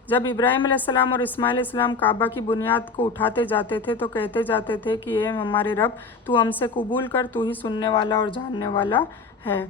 जब इब्राहीम अलैहिस्सलाम और इस्माइल अलैहिस्सलाम काबा की बुनियाद को उठाते जाते थे तो कहते जाते थे कि ए हमारे रब तू हमसे कबूल कर, तू ही सुनने वाला और जानने वाला है।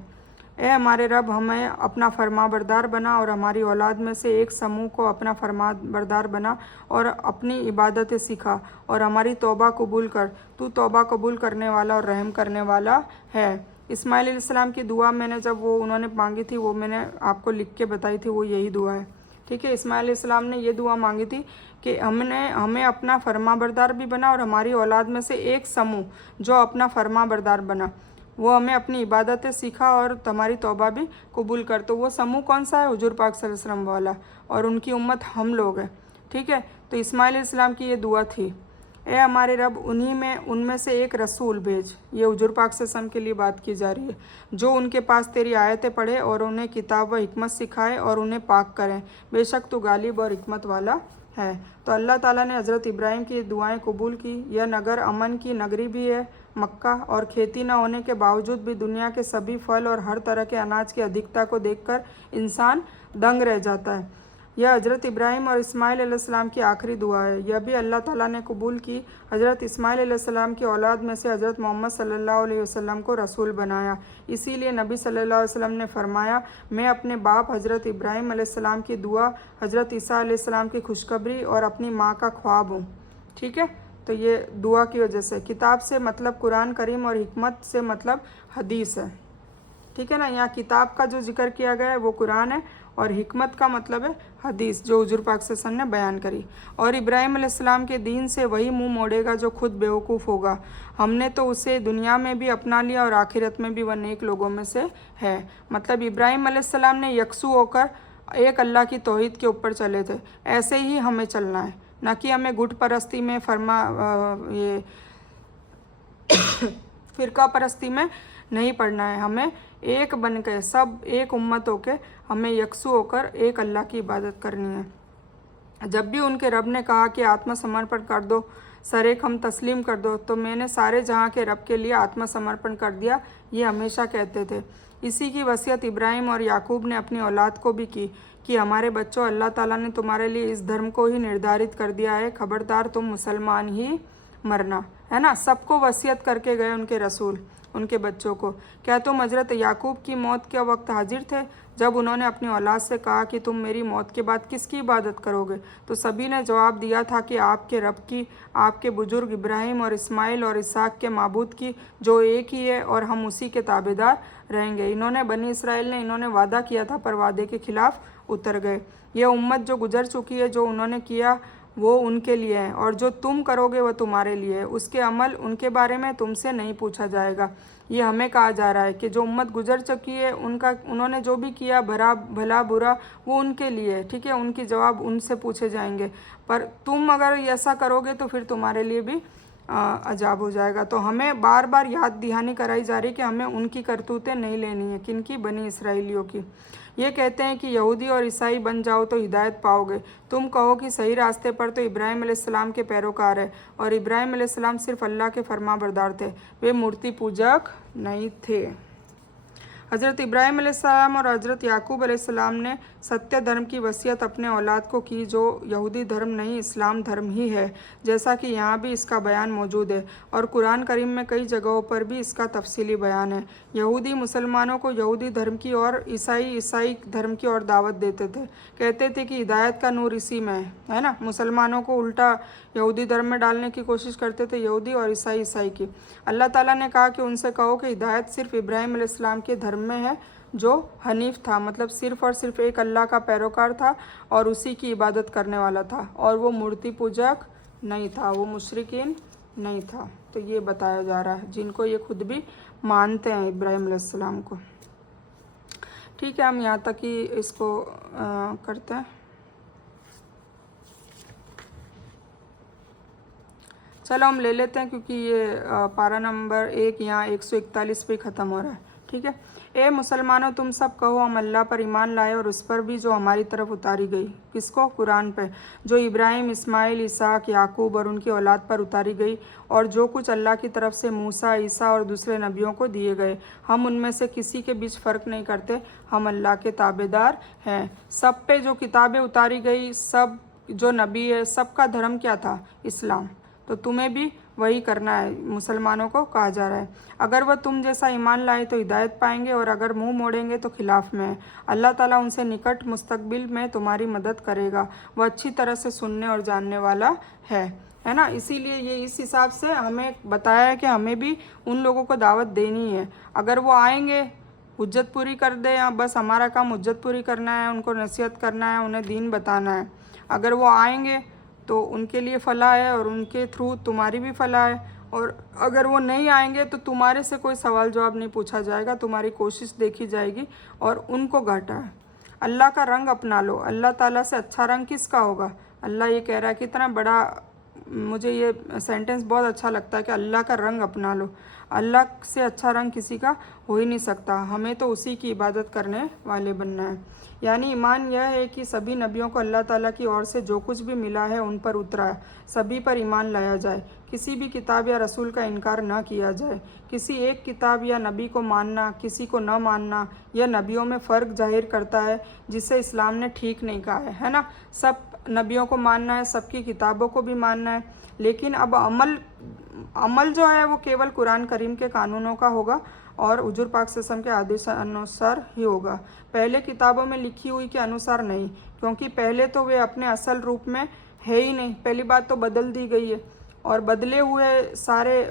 ए हमारे रब हमें अपना फरमाबरदार बना और हमारी औलाद में से एक समूह को अपना फरमाबरदार बना और अपनी इबादतें सिखा और हमारी तौबा कबूल कर, तू तौबा कबूल करने वाला और रहम करने वाला है। इस्माइल अलैहिस्सलाम की दुआ मैंने जब वो उन्होंने मांगी थी, वो मैंने आपको लिख के बताई थी, वो यही दुआ है। ठीक है। इस्माइल अलैहिस्सलाम ने ये दुआ मांगी थी कि हमें अपना फरमाबरदार भी बना और हमारी औलाद में से एक समूह जो अपना फरमाबरदार बना, वो हमें अपनी इबादतें सीखा और तुम्हारी तौबा भी कबूल कर। तो वो समूह कौन सा है? हुजूर पाक सल्लल्लाहु अलैहि वसल्लम वाला, और उनकी उम्मत हम लोग हैं। ठीक है। तो इस्माइल अलैहिस्सलाम की ये दुआ थी, ए हमारे रब उनमें से एक रसूल भेज, ये हुजूर पाक सल्लल्लाहु अलैहि वसल्लम के लिए बात की जा रही है, जो उनके पास तेरी आयतें पढ़े और उन्हें किताब व हिकमत सिखाए और उन्हें पाक करें, बेशक तू गालिब और हिकमत वाला है। तो अल्लाह ताला ने हज़रत इब्राहीम की दुआएं कबूल की। यह नगर अमन की नगरी भी है मक्का, और खेती न होने के बावजूद भी दुनिया के सभी फल और हर तरह के अनाज की अधिकता को देखकर इंसान दंग रह जाता है। यह हज़रत इब्राहीम और इस्माइल अलैहिस्सलाम की आखिरी दुआ है। यह भी अल्लाह ताला ने कबूल की। हज़रत इस्माइल अलैहिस्सलाम की औलाद में से हज़रत मोहम्मद सल्लल्लाहु अलैहि वसल्लम को रसूल बनाया। इसीलिए नबी सल्लल्लाहु अलैहि वसल्लम ने फरमाया, मैं अपने बाप हज़रत इब्राहीम अलैहिस्सलाम की दुआ, हज़रत ईसा अलैहिस्सलाम की खुशखबरी और अपनी माँ का ख्वाब हूँ। ठीक है। तो ये दुआ की वजह से। किताब से मतलब कुरान करीम और हिकमत से मतलब हदीस है। ठीक है ना। यहाँ किताब का जो जिक्र किया गया है वो कुरान है, और हिकमत का मतलब है हदीस जो हुजूर पाक सल्लल्लाहु अलैहि वसल्लम ने बयान करी। और इब्राहीम अलैहिस्सलाम के दीन से वही मुंह मोड़ेगा जो खुद बेवकूफ़ होगा। हमने तो उसे दुनिया में भी अपना लिया और आखिरत में भी वह नेक लोगों में से है। मतलब इब्राहीम अलैहिस्सलाम ने यकसू होकर एक अल्लाह की तौहीद के ऊपर चले थे। ऐसे ही हमें चलना है, ना कि हमें गुट परस्ती में ये फ़िरका परस्ती में नहीं पढ़ना है। हमें एक बन के सब एक उम्मत होके हमें यकसू होकर एक अल्लाह की इबादत करनी है। जब भी उनके रब ने कहा कि आत्मसमर्पण कर दो, सरेख हम तस्लीम कर दो, तो मैंने सारे जहाँ के रब के लिए आत्मसमर्पण कर दिया, ये हमेशा कहते थे। इसी की वसीयत इब्राहिम और याकूब ने अपनी औलाद को भी की कि हमारे बच्चों, अल्लाह ताला ने तुम्हारे लिए इस धर्म को ही निर्धारित कर दिया है, खबरदार तुम मुसलमान ही मरना, है ना। सबको वसीयत करके गए उनके रसूल उनके बच्चों को। क्या तुम हज़रत याकूब की मौत के वक्त हाजिर थे जब उन्होंने अपनी औलाद से कहा कि तुम मेरी मौत के बाद किसकी इबादत करोगे? तो सभी ने जवाब दिया था कि आपके रब की, आपके बुजुर्ग इब्राहिम और इस्माइल और इसहाक के माबूद की, जो एक ही है, और हम उसी के ताबेदार रहेंगे। बनी इसराइल ने इन्होंने वादा किया था पर वादे के खिलाफ उतर गए। यह उम्मत जो गुजर चुकी है, जो उन्होंने किया वो उनके लिए है और जो तुम करोगे वो तुम्हारे लिए है। उसके अमल उनके बारे में तुमसे नहीं पूछा जाएगा। ये हमें कहा जा रहा है कि जो उम्मत गुजर चुकी है उन्होंने जो भी किया भला बुरा वो उनके लिए है, ठीक है। उनकी जवाब उनसे पूछे जाएंगे। पर तुम अगर ऐसा करोगे तो फिर तुम्हारे लिए भी अजाब हो जाएगा। तो हमें बार बार याद दहानी कराई जा रही है कि हमें उनकी करतूतें नहीं लेनी है। किनकी? बनी इसराइलियों की। ये कहते हैं कि यहूदी और ईसाई बन जाओ तो हिदायत पाओगे। तुम कहो कि सही रास्ते पर तो इब्राहिम अलैहिस्सलाम के पैरोकार है, और इब्राहिम अलैहिस्सलाम सिर्फ अल्लाह के फरमाबरदार थे, वे मूर्ति पूजक नहीं थे। हज़रत इब्राहिम अलैहिस्सलाम और हज़रत याकूब अलैहिस्सलाम ने सत्य धर्म की वसीयत अपने औलाद को की, जो यहूदी धर्म नहीं इस्लाम धर्म ही है, जैसा कि यहाँ भी इसका बयान मौजूद है और कुरान करीम में कई जगहों पर भी इसका तफसीली बयान है। यहूदी मुसलमानों को यहूदी धर्म की और ईसाई धर्म की ओर दावत देते थे। कहते थे कि हिदायत का नूर इसी में है ना। मुसलमानों को उल्टा यहूदी धर्म में डालने की कोशिश करते थे, यहूदी और ईसाई की। अल्लाह ताला ने कहा कि उनसे कहो कि हिदायत सिर्फ इब्राहिम अलैहिस्सलाम के धर्म में है, जो हनीफ था, मतलब सिर्फ और सिर्फ एक अल्लाह का पैरोकार था और उसी की इबादत करने वाला था, और वो मूर्ति पूजक नहीं था, वो मुशरिकीन नहीं था। तो ये बताया जा रहा है, जिनको ये खुद भी मानते हैं इब्राहिम अलैहिस्सलाम को। ठीक है, हम यहाँ तक ही इसको करते हैं। चलो हम ले लेते हैं, क्योंकि ये पारा नंबर 1 यहाँ 141 पे ख़त्म हो रहा है। ठीक है। ए मुसलमानों, तुम सब कहो हम अल्लाह पर ईमान लाए और उस पर भी जो हमारी तरफ उतारी गई। किसको? कुरान पे, जो इब्राहिम, इस्माइल, इसहाक, याकूब और उनकी औलाद पर उतारी गई, और जो कुछ अल्लाह की तरफ से मूसा, ईसा और दूसरे नबियों को दिए गए। हम उनमें से किसी के बीच फ़र्क नहीं करते, हम अल्लाह के ताबेदार हैं। सब पे जो किताबें उतारी गई, सब जो नबी है, सबका धर्म क्या था? इस्लाम। तो तुम्हें भी वही करना है, मुसलमानों को कहा जा रहा है। अगर वह तुम जैसा ईमान लाए तो हिदायत पाएंगे, और अगर मुंह मोड़ेंगे तो खिलाफ में है। अल्लाह ताला उनसे निकट मुस्तकबिल में तुम्हारी मदद करेगा, वह अच्छी तरह से सुनने और जानने वाला है ना। इसीलिए ये इस हिसाब से हमें बताया है कि हमें भी उन लोगों को दावत देनी है। अगर वो आएंगे, हुज्जत पूरी कर दे, या बस हमारा काम हुज्जत पूरी करना है, उनको नसीहत करना है, उन्हें दीन बताना है। अगर वो आएंगे तो उनके लिए फ़लाह है, और उनके थ्रू तुम्हारी भी फ़लाह है। और अगर वो नहीं आएंगे तो तुम्हारे से कोई सवाल जवाब नहीं पूछा जाएगा, तुम्हारी कोशिश देखी जाएगी और उनको घाटा है। अल्लाह का रंग अपना लो, अल्लाह ताला से अच्छा रंग किसका होगा? अल्लाह ये कह रहा है, कितना बड़ा, मुझे ये सेंटेंस बहुत अच्छा लगता है कि अल्लाह का रंग अपना लो। अल्लाह से अच्छा रंग किसी का हो ही नहीं सकता। हमें तो उसी की इबादत करने वाले बनना है। यानी ईमान यह है कि सभी नबियों को अल्लाह ताला की ओर से जो कुछ भी मिला है उन पर उतरा है, सभी पर ईमान लाया जाए, किसी भी किताब या रसूल का इनकार न किया जाए। किसी एक किताब या नबी को मानना, किसी को न मानना, यह नबियों में फ़र्क जाहिर करता है, जिसे इस्लाम ने ठीक नहीं कहा है ना। सब नबियों को मानना है, सबकी किताबों को भी मानना है, लेकिन अब अमल जो है वो केवल कुरान करीम के कानूनों का होगा और हुजूर पाक सल्लल्लाहु अलैहि वसल्लम के आदेश अनुसार ही होगा। पहले किताबों में लिखी हुई के अनुसार नहीं, क्योंकि पहले तो वे अपने असल रूप में है ही नहीं। पहली बात तो बदल दी गई है और बदले हुए सारे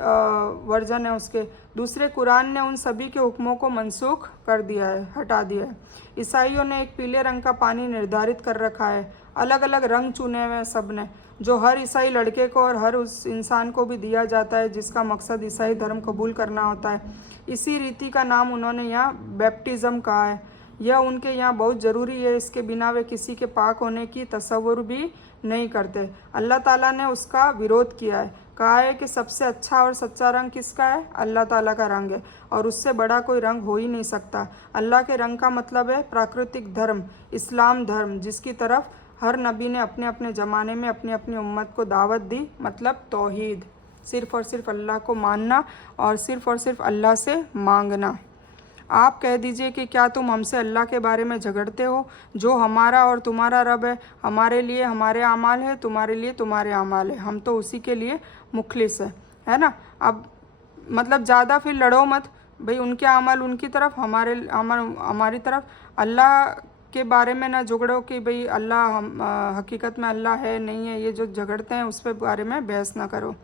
वर्जन है उसके। दूसरे, कुरान ने उन सभी के हुक्मों को मनसूख कर दिया है, हटा दिया है। ईसाइयों ने एक पीले रंग का पानी निर्धारित कर रखा है, अलग अलग रंग चुने हुए हैं सब ने, जो हर ईसाई लड़के को और हर उस इंसान को भी दिया जाता है जिसका मकसद ईसाई धर्म कबूल करना होता है। इसी रीति का नाम उन्होंने यहाँ बैप्टिज़म कहा है। यह उनके यहाँ बहुत ज़रूरी है, इसके बिना वे किसी के पाक होने की तसव्वुर भी नहीं करते। अल्लाह ताला ने उसका विरोध किया है, कहा है कि सबसे अच्छा और सच्चा रंग किसका है? अल्लाह ताला का रंग है, और उससे बड़ा कोई रंग हो ही नहीं सकता। अल्लाह के रंग का मतलब है प्राकृतिक धर्म, इस्लाम धर्म, जिसकी तरफ हर नबी ने अपने अपने ज़माने में अपनी अपनी उम्मत को दावत दी, मतलब तौहीद, सिर्फ़ और सिर्फ अल्लाह को मानना और सिर्फ़ और सिर्फ अल्लाह से मांगना। आप कह दीजिए कि क्या तुम हमसे अल्लाह के बारे में झगड़ते हो? जो हमारा और तुम्हारा रब है, हमारे लिए हमारे अमाल है, तुम्हारे लिए तुम्हारे अमाल है, हम तो उसी के लिए मुखलिस है ना। अब मतलब ज़्यादा फिर लड़ो मत भाई, उनके अमल उनकी तरफ, हमारे अमल हमारी तरफ। अल्लाह के बारे में ना झगड़ो कि भाई अल्लाह हकीकत में अल्लाह है नहीं है, ये जो झगड़ते हैं उस पर बारे में बहस ना करो।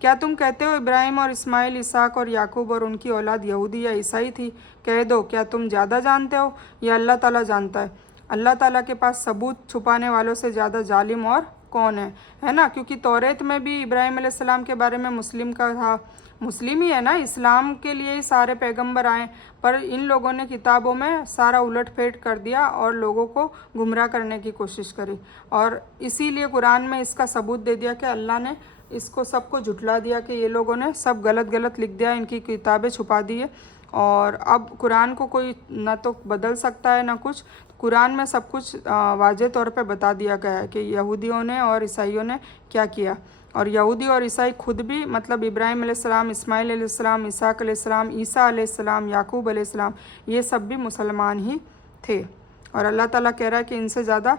क्या तुम कहते हो इब्राहिम और इस्माइल, इसहाक और याकूब और उनकी औलाद यहूदी या ईसाई थी? कह दो, क्या तुम ज़्यादा जानते हो या अल्लाह ताला जानता है? अल्लाह ताला के पास सबूत छुपाने वालों से ज़्यादा जालिम और कौन है ना, क्योंकि तौरेत में भी इब्राहिम अलैहिस्सलाम के बारे में मुस्लिम का था, मुस्लिम ही है ना, इस्लाम के लिए ही सारे पैगंबर आए, पर इन लोगों ने किताबों में सारा उलट-फेट कर दिया और लोगों को गुमराह करने की कोशिश करी, और इसीलिए कुरान में इसका सबूत दे दिया कि अल्लाह ने इसको सबको झुठला दिया कि ये लोगों ने सब गलत गलत लिख दिया, इनकी किताबें छुपा दी है, और अब कुरान को कोई ना तो बदल सकता है ना कुछ। कुरान में सब कुछ वाज़े तौर पे बता दिया गया है कि यहूदियों ने और ईसाइयों ने क्या किया, और यहूदी और ईसाई खुद भी, मतलब इब्राहिम अलैहिस्सलाम, इस्माइल अलैहिस्सलाम, इसहाक अलैहिस्सलाम, ईसा अलैहिस्सलाम, याकूब अलैहिस्सलाम, ये सब भी मुसलमान ही थे। और अल्लाह ताला कह रहा है कि इनसे ज़्यादा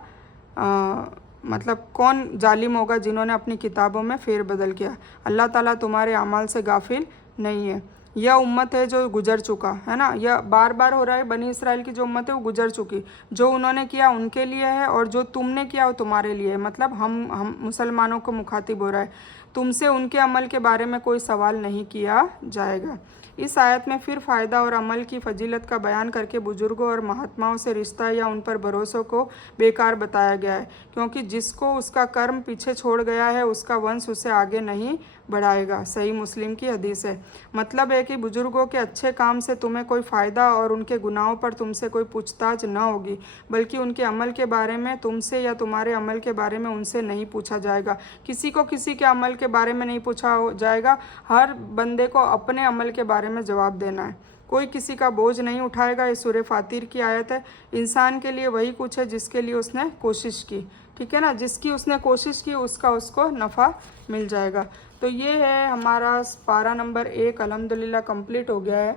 मतलब कौन जालिम होगा जिन्होंने अपनी किताबों में फेरबदल किया। अल्लाह ताला तुम्हारे अमाल से गाफिल नहीं है। यह उम्मत है जो गुजर चुका है ना, यह बार बार हो रहा है, बनी इसराइल की जो उम्मत है वो गुजर चुकी, जो उन्होंने किया उनके लिए है और जो तुमने किया वो तुम्हारे लिए है। मतलब हम मुसलमानों को मुखातिब हो रहा है, तुमसे उनके अमल के बारे में कोई सवाल नहीं किया जाएगा। इस आयत में फिर फ़ायदा और अमल की फजीलत का बयान करके बुज़ुर्गों और महात्माओं से रिश्ता या उन पर भरोसों को बेकार बताया गया है, क्योंकि जिसको उसका कर्म पीछे छोड़ गया है उसका वंश उसे आगे नहीं बढ़ाएगा। सही मुस्लिम की हदीस है। मतलब है कि बुज़ुर्गों के अच्छे काम से तुम्हें कोई फ़ायदा और उनके गुनाहों पर तुमसे कोई पूछताछ न होगी, बल्कि उनके अमल के बारे में तुमसे या तुम्हारे अमल के बारे में उनसे नहीं पूछा जाएगा। किसी को किसी के अमल के बारे में नहीं पूछा जाएगा, हर बंदे को अपने अमल के बारे में जवाब देना है, कोई किसी का बोझ नहीं उठाएगा। ये सूरह फातिर की आयत है। इंसान के लिए वही कुछ है जिसके लिए उसने कोशिश की, ठीक है ना, जिसकी उसने कोशिश की उसका उसको नफ़ा मिल जाएगा। तो ये है हमारा पारा नंबर 1 अल्हम्दुलिल्लाह कंप्लीट हो गया है।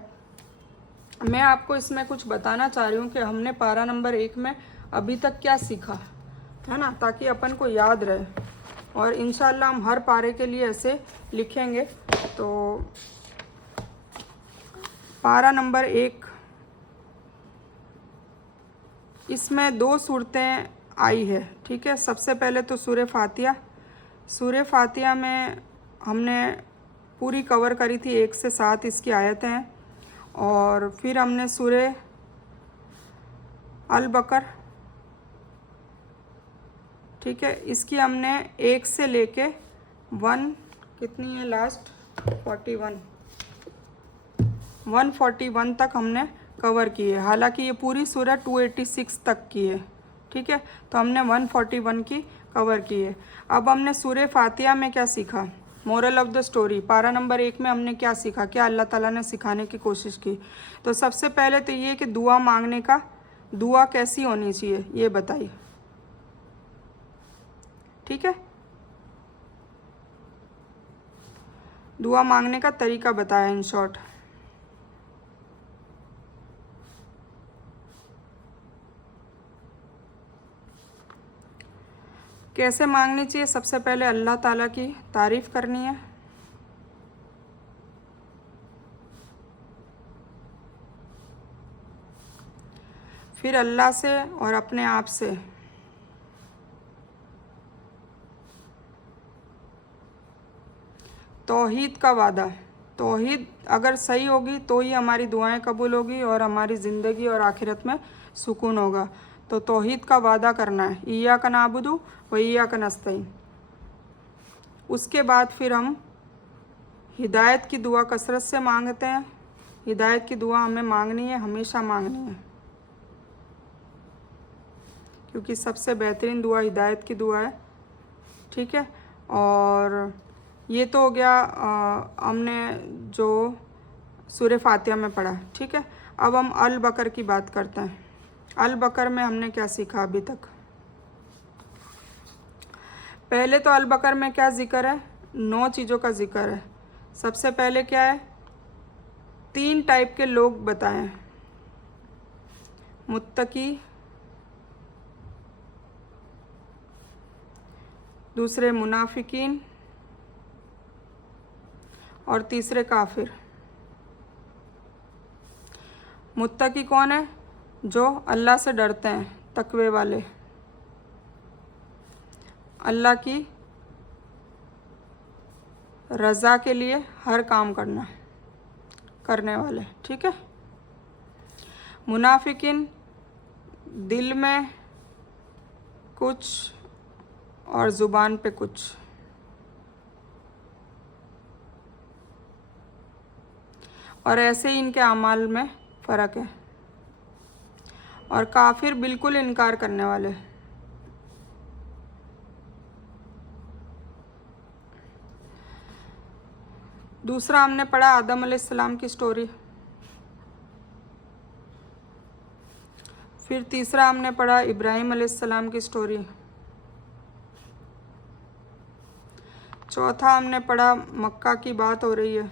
मैं आपको इसमें कुछ बताना चाह रही हूँ कि हमने पारा नंबर 1 में अभी तक क्या सीखा है ना, ताकि अपन को याद रहे, और इंशाल्लाह हम हर पारे के लिए ऐसे लिखेंगे। तो पारा नंबर 1, इसमें 2 सूरतें आई है, ठीक है। सबसे पहले तो सूरह फातिहा। सूरह फातिहा में हमने पूरी कवर करी थी, 1 से 7 इसकी आयतें हैं, और फिर हमने सूरह अल बकर, ठीक है, इसकी हमने 1 से लेके 1 कितनी है लास्ट 141 तक हमने कवर की है। हालांकि ये पूरी सूरह 286 तक की है, ठीक है, तो हमने 141 की कवर की है। अब हमने सूरह फातिहा में क्या सीखा, मोरल ऑफ द स्टोरी, पारा नंबर 1 में हमने क्या सीखा, क्या अल्लाह ताला ने सिखाने की कोशिश की। तो सबसे पहले तो ये कि दुआ मांगने का, दुआ कैसी होनी चाहिए ये बताइए, ठीक है, दुआ मांगने का तरीका बताया इन शॉर्ट। कैसे मांगनी चाहिए, सबसे पहले अल्लाह ताला की तारीफ़ करनी है, फिर अल्लाह से और अपने आप से तौहीद का वादा। तौहीद अगर सही होगी तो ही हमारी दुआएं कबूल होगी और हमारी ज़िंदगी और आखिरत में सुकून होगा। तो तौहीद का वादा करना है, इय्याका नअबुदु व इय्याका नस्तईन। उसके बाद फिर हम हिदायत की दुआ कसरत से मांगते हैं। हिदायत की दुआ हमें मांगनी है, हमेशा मांगनी है, क्योंकि सबसे बेहतरीन दुआ हिदायत की दुआ है, ठीक है। और ये तो हो गया हमने जो सूरह फातिहा में पढ़ा, ठीक है। अब हम अल बकर की बात करते हैं। अल बकर में हमने क्या सीखा अभी तक। पहले तो अल बकर में क्या ज़िक्र है, 9 चीज़ों का ज़िक्र है। सबसे पहले क्या है, 3 टाइप के लोग बताएं, मुत्तकी, दूसरे मुनाफिकीन और तीसरे काफिर। मुत्तकी कौन है, जो अल्लाह से डरते हैं, तकवे वाले, अल्लाह की रज़ा के लिए हर काम करने वाले, ठीक है। मुनाफिकीन दिल में कुछ और ज़ुबान पे कुछ। और ऐसे ही इनके अमाल में फ़र्क है। और काफिर बिल्कुल इनकार करने वाले। दूसरा हमने पढ़ा आदम अलैहिस्सलाम की स्टोरी। फिर तीसरा हमने पढ़ा इब्राहिम अलैहिस्सलाम की स्टोरी। चौथा हमने पढ़ा मक्का की बात हो रही है,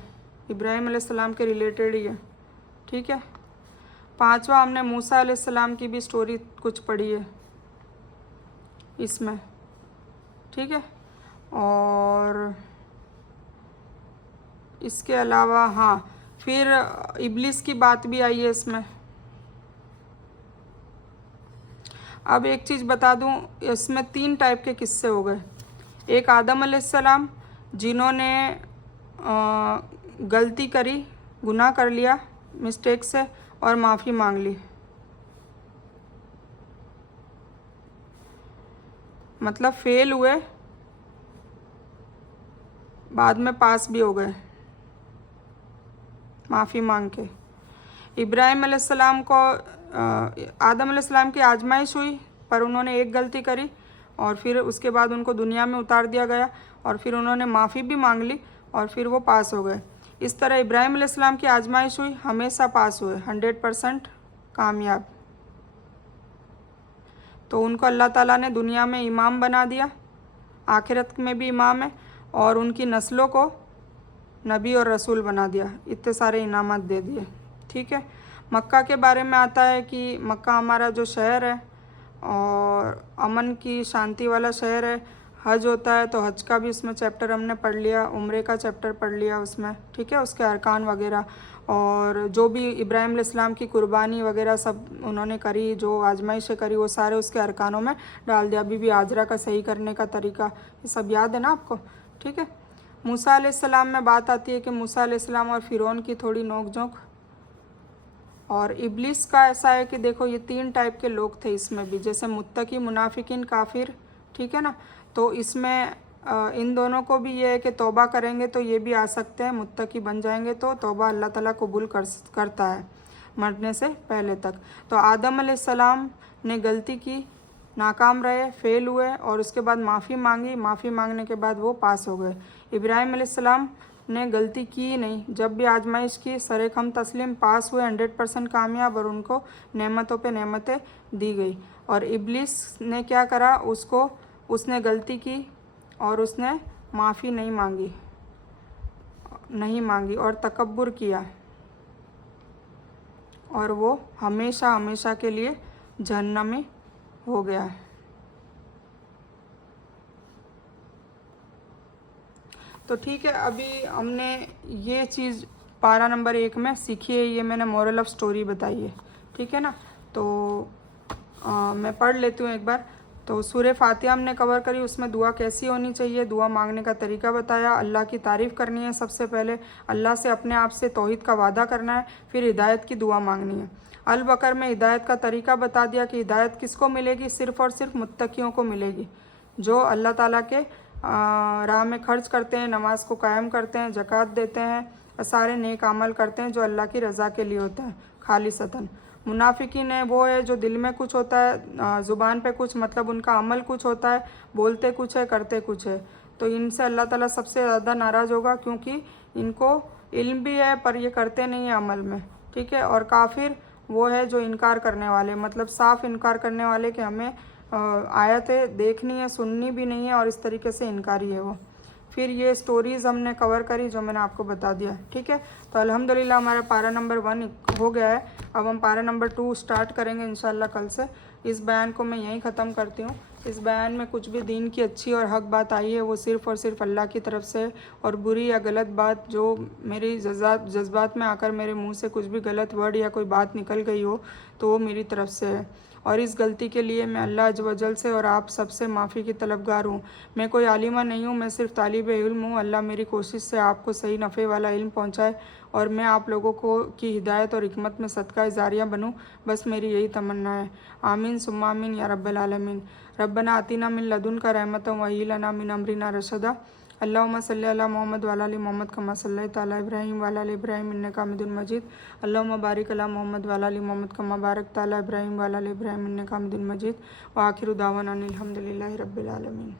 इब्राहिम अलैहिस्सलाम के रिलेटेड ही है, ठीक है। पांचवा हमने मूसा अलैहिस्सलाम की भी स्टोरी कुछ पढ़ी है इसमें, ठीक है। और इसके अलावा हाँ, फिर इब्लिस की बात भी आई है इसमें। अब एक चीज़ बता दूं, इसमें 3 टाइप के किस्से हो गए। एक आदम अलैहिस्सलाम जिन्होंने गलती करी, गुनाह कर लिया मिस्टेक से और माफ़ी मांग ली, मतलब फेल हुए, बाद में पास भी हो गए माफ़ी मांग के। इब्राहिम अलैहिस्सलाम को आदम अलैहिस्सलाम की आजमाइश हुई, पर उन्होंने एक गलती करी और फिर उसके बाद उनको दुनिया में उतार दिया गया और फिर उन्होंने माफ़ी भी मांग ली और फिर वो पास हो गए। इस तरह इब्राहिम अलैहिस्सलाम की आजमाइश हुई, हमेशा पास हुए, 100% कामयाब। तो उनको अल्लाह ताला ने दुनिया में इमाम बना दिया, आखिरत में भी इमाम है, और उनकी नस्लों को नबी और रसूल बना दिया, इतने सारे इनामत दे दिए, ठीक है। मक्का के बारे में आता है कि मक्का हमारा जो शहर है और अमन की शांति वाला शहर है। हज होता है तो हज का भी उसमें चैप्टर हमने पढ़ लिया, उम्रे का चैप्टर पढ़ लिया उसमें, ठीक है, उसके अरकान वगैरह। और जो भी इब्राहिम अलैहिस्सलाम की कुर्बानी वगैरह सब उन्होंने करी, जो आजमाइशें करी, वो सारे उसके अरकानों में डाल दिया। अभी भी आजरा का सही करने का तरीका ये सब याद है ना आपको, ठीक है। मूसा अलैहिस्सलाम में बात आती है कि मूसा अलैहिस्सलाम और फ़िरौन की थोड़ी नोक झोंक। और इब्लिस का ऐसा है कि देखो ये 3 टाइप के लोग थे इसमें भी, जैसे मुत्तकी, मुनाफिकीन, काफिर, ठीक है ना। तो इसमें इन दोनों को भी ये है कि तौबा करेंगे तो ये भी आ सकते हैं, मुत्तकी बन जाएंगे तो तौबा अल्लाह ताला कबूल करता है मरने से पहले तक। तो आदम अलैहिस्सलाम ने गलती की, नाकाम रहे, फेल हुए और उसके बाद माफ़ी मांगी, माफ़ी मांगने के बाद वो पास हो गए। इब्राहिम अलैहिस्सलाम ने गलती की नहीं, जब भी आजमाइश की सरे खम तस्लीम, पास हुए, 100% कामयाब, और उनको नेमतों पे नेमतें दी गई। और इब्लिस ने क्या करा, उसने गलती की और उसने माफ़ी नहीं मांगी और तकब्बुर किया, और वो हमेशा हमेशा के लिए जहन्नमी हो गया। तो ठीक है, अभी हमने ये चीज़ पारा नंबर 1 में सीखी है, ये मैंने मोरल ऑफ स्टोरी बताई है, ठीक है ना। तो मैं पढ़ लेती हूँ एक बार। तो सूरह फातिहा हमने कवर करी, उसमें दुआ कैसी होनी चाहिए, दुआ मांगने का तरीका बताया। अल्लाह की तारीफ़ करनी है सबसे पहले, अल्लाह से अपने आप से तौहीद का वादा करना है, फिर हिदायत की दुआ मांगनी है। अल बकर में हिदायत का तरीका बता दिया कि हिदायत किसको मिलेगी, सिर्फ़ और सिर्फ मुत्तकियों को मिलेगी, जो अल्लाह ताला के राह में खर्च करते हैं, नमाज को कायम करते हैं, ज़कात देते हैं, सारे नेक अमल करते हैं जो अल्लाह की रज़ा के लिए होता है खालिसतन। मुनाफिकीन है वो है जो दिल में कुछ होता है, ज़ुबान पे कुछ, मतलब उनका अमल कुछ होता है, बोलते कुछ है, करते कुछ है। तो इनसे अल्लाह ताला सबसे ज़्यादा नाराज़ होगा, क्योंकि इनको इल्म भी है पर ये करते नहीं है अमल में, ठीक है। और काफिर वो है जो इनकार करने वाले, मतलब साफ इनकार करने वाले कि हमें आयतें देखनी है, सुननी भी नहीं है, और इस तरीके से इनकारी है वो। फिर ये स्टोरीज़ हमने कवर करी जो मैंने आपको बता दिया, ठीक है। तो अल्हम्दुलिल्लाह हमारा पारा नंबर 1 हो गया है। अब हम पारा नंबर 2 स्टार्ट करेंगे इंशाल्लाह कल से। इस बयान को मैं यहीं ख़त्म करती हूँ। इस बयान में कुछ भी दीन की अच्छी और हक बात आई है वो सिर्फ़ और सिर्फ अल्लाह की तरफ से, और बुरी या गलत बात जो मेरी जज्बात में आकर मेरे मुँह से कुछ भी गलत वर्ड या कोई बात निकल गई हो तो वो मेरी तरफ से है। और इस गलती के लिए मैं अल्लाह अज़्ज़ व जल से और आप सबसे माफ़ी की तलबगार हूँ। मैं कोई आलिमा नहीं हूँ, मैं सिर्फ तालिब इल्म हूँ। अल्लाह मेरी कोशिश से आपको सही नफ़े वाला इल्म पहुँचाए और मैं आप लोगों को की हिदायत और हिकमत में सदका जारिया बनूँ, बस मेरी यही तमन्ना है। आमीन सुम्मा आमीन या रब्बल आलमीन। रब्बना आतिना मिन लदुनका रहमतन व हय्यि लना मिन अमरिना रशदा। अल्लाहुम्मा सल्लि अला मोहम्मद व अला आलि मोहम्मद कमा सल्लैता अला इब्राहीम व अला आलि इब्राहीम इन्नका हमीदुम मजीद। अल्लाहुम्मा बारिक अला मोहम्मद व अला आलि मोहम्मद कमा बारकता अला इब्राहीम व अला आलि इब्राहीम इन्नका हमीदुम मजीद। व आखिरु दावाना अनिल हम्दुलिल्लाहि रब्बिल आलमीन।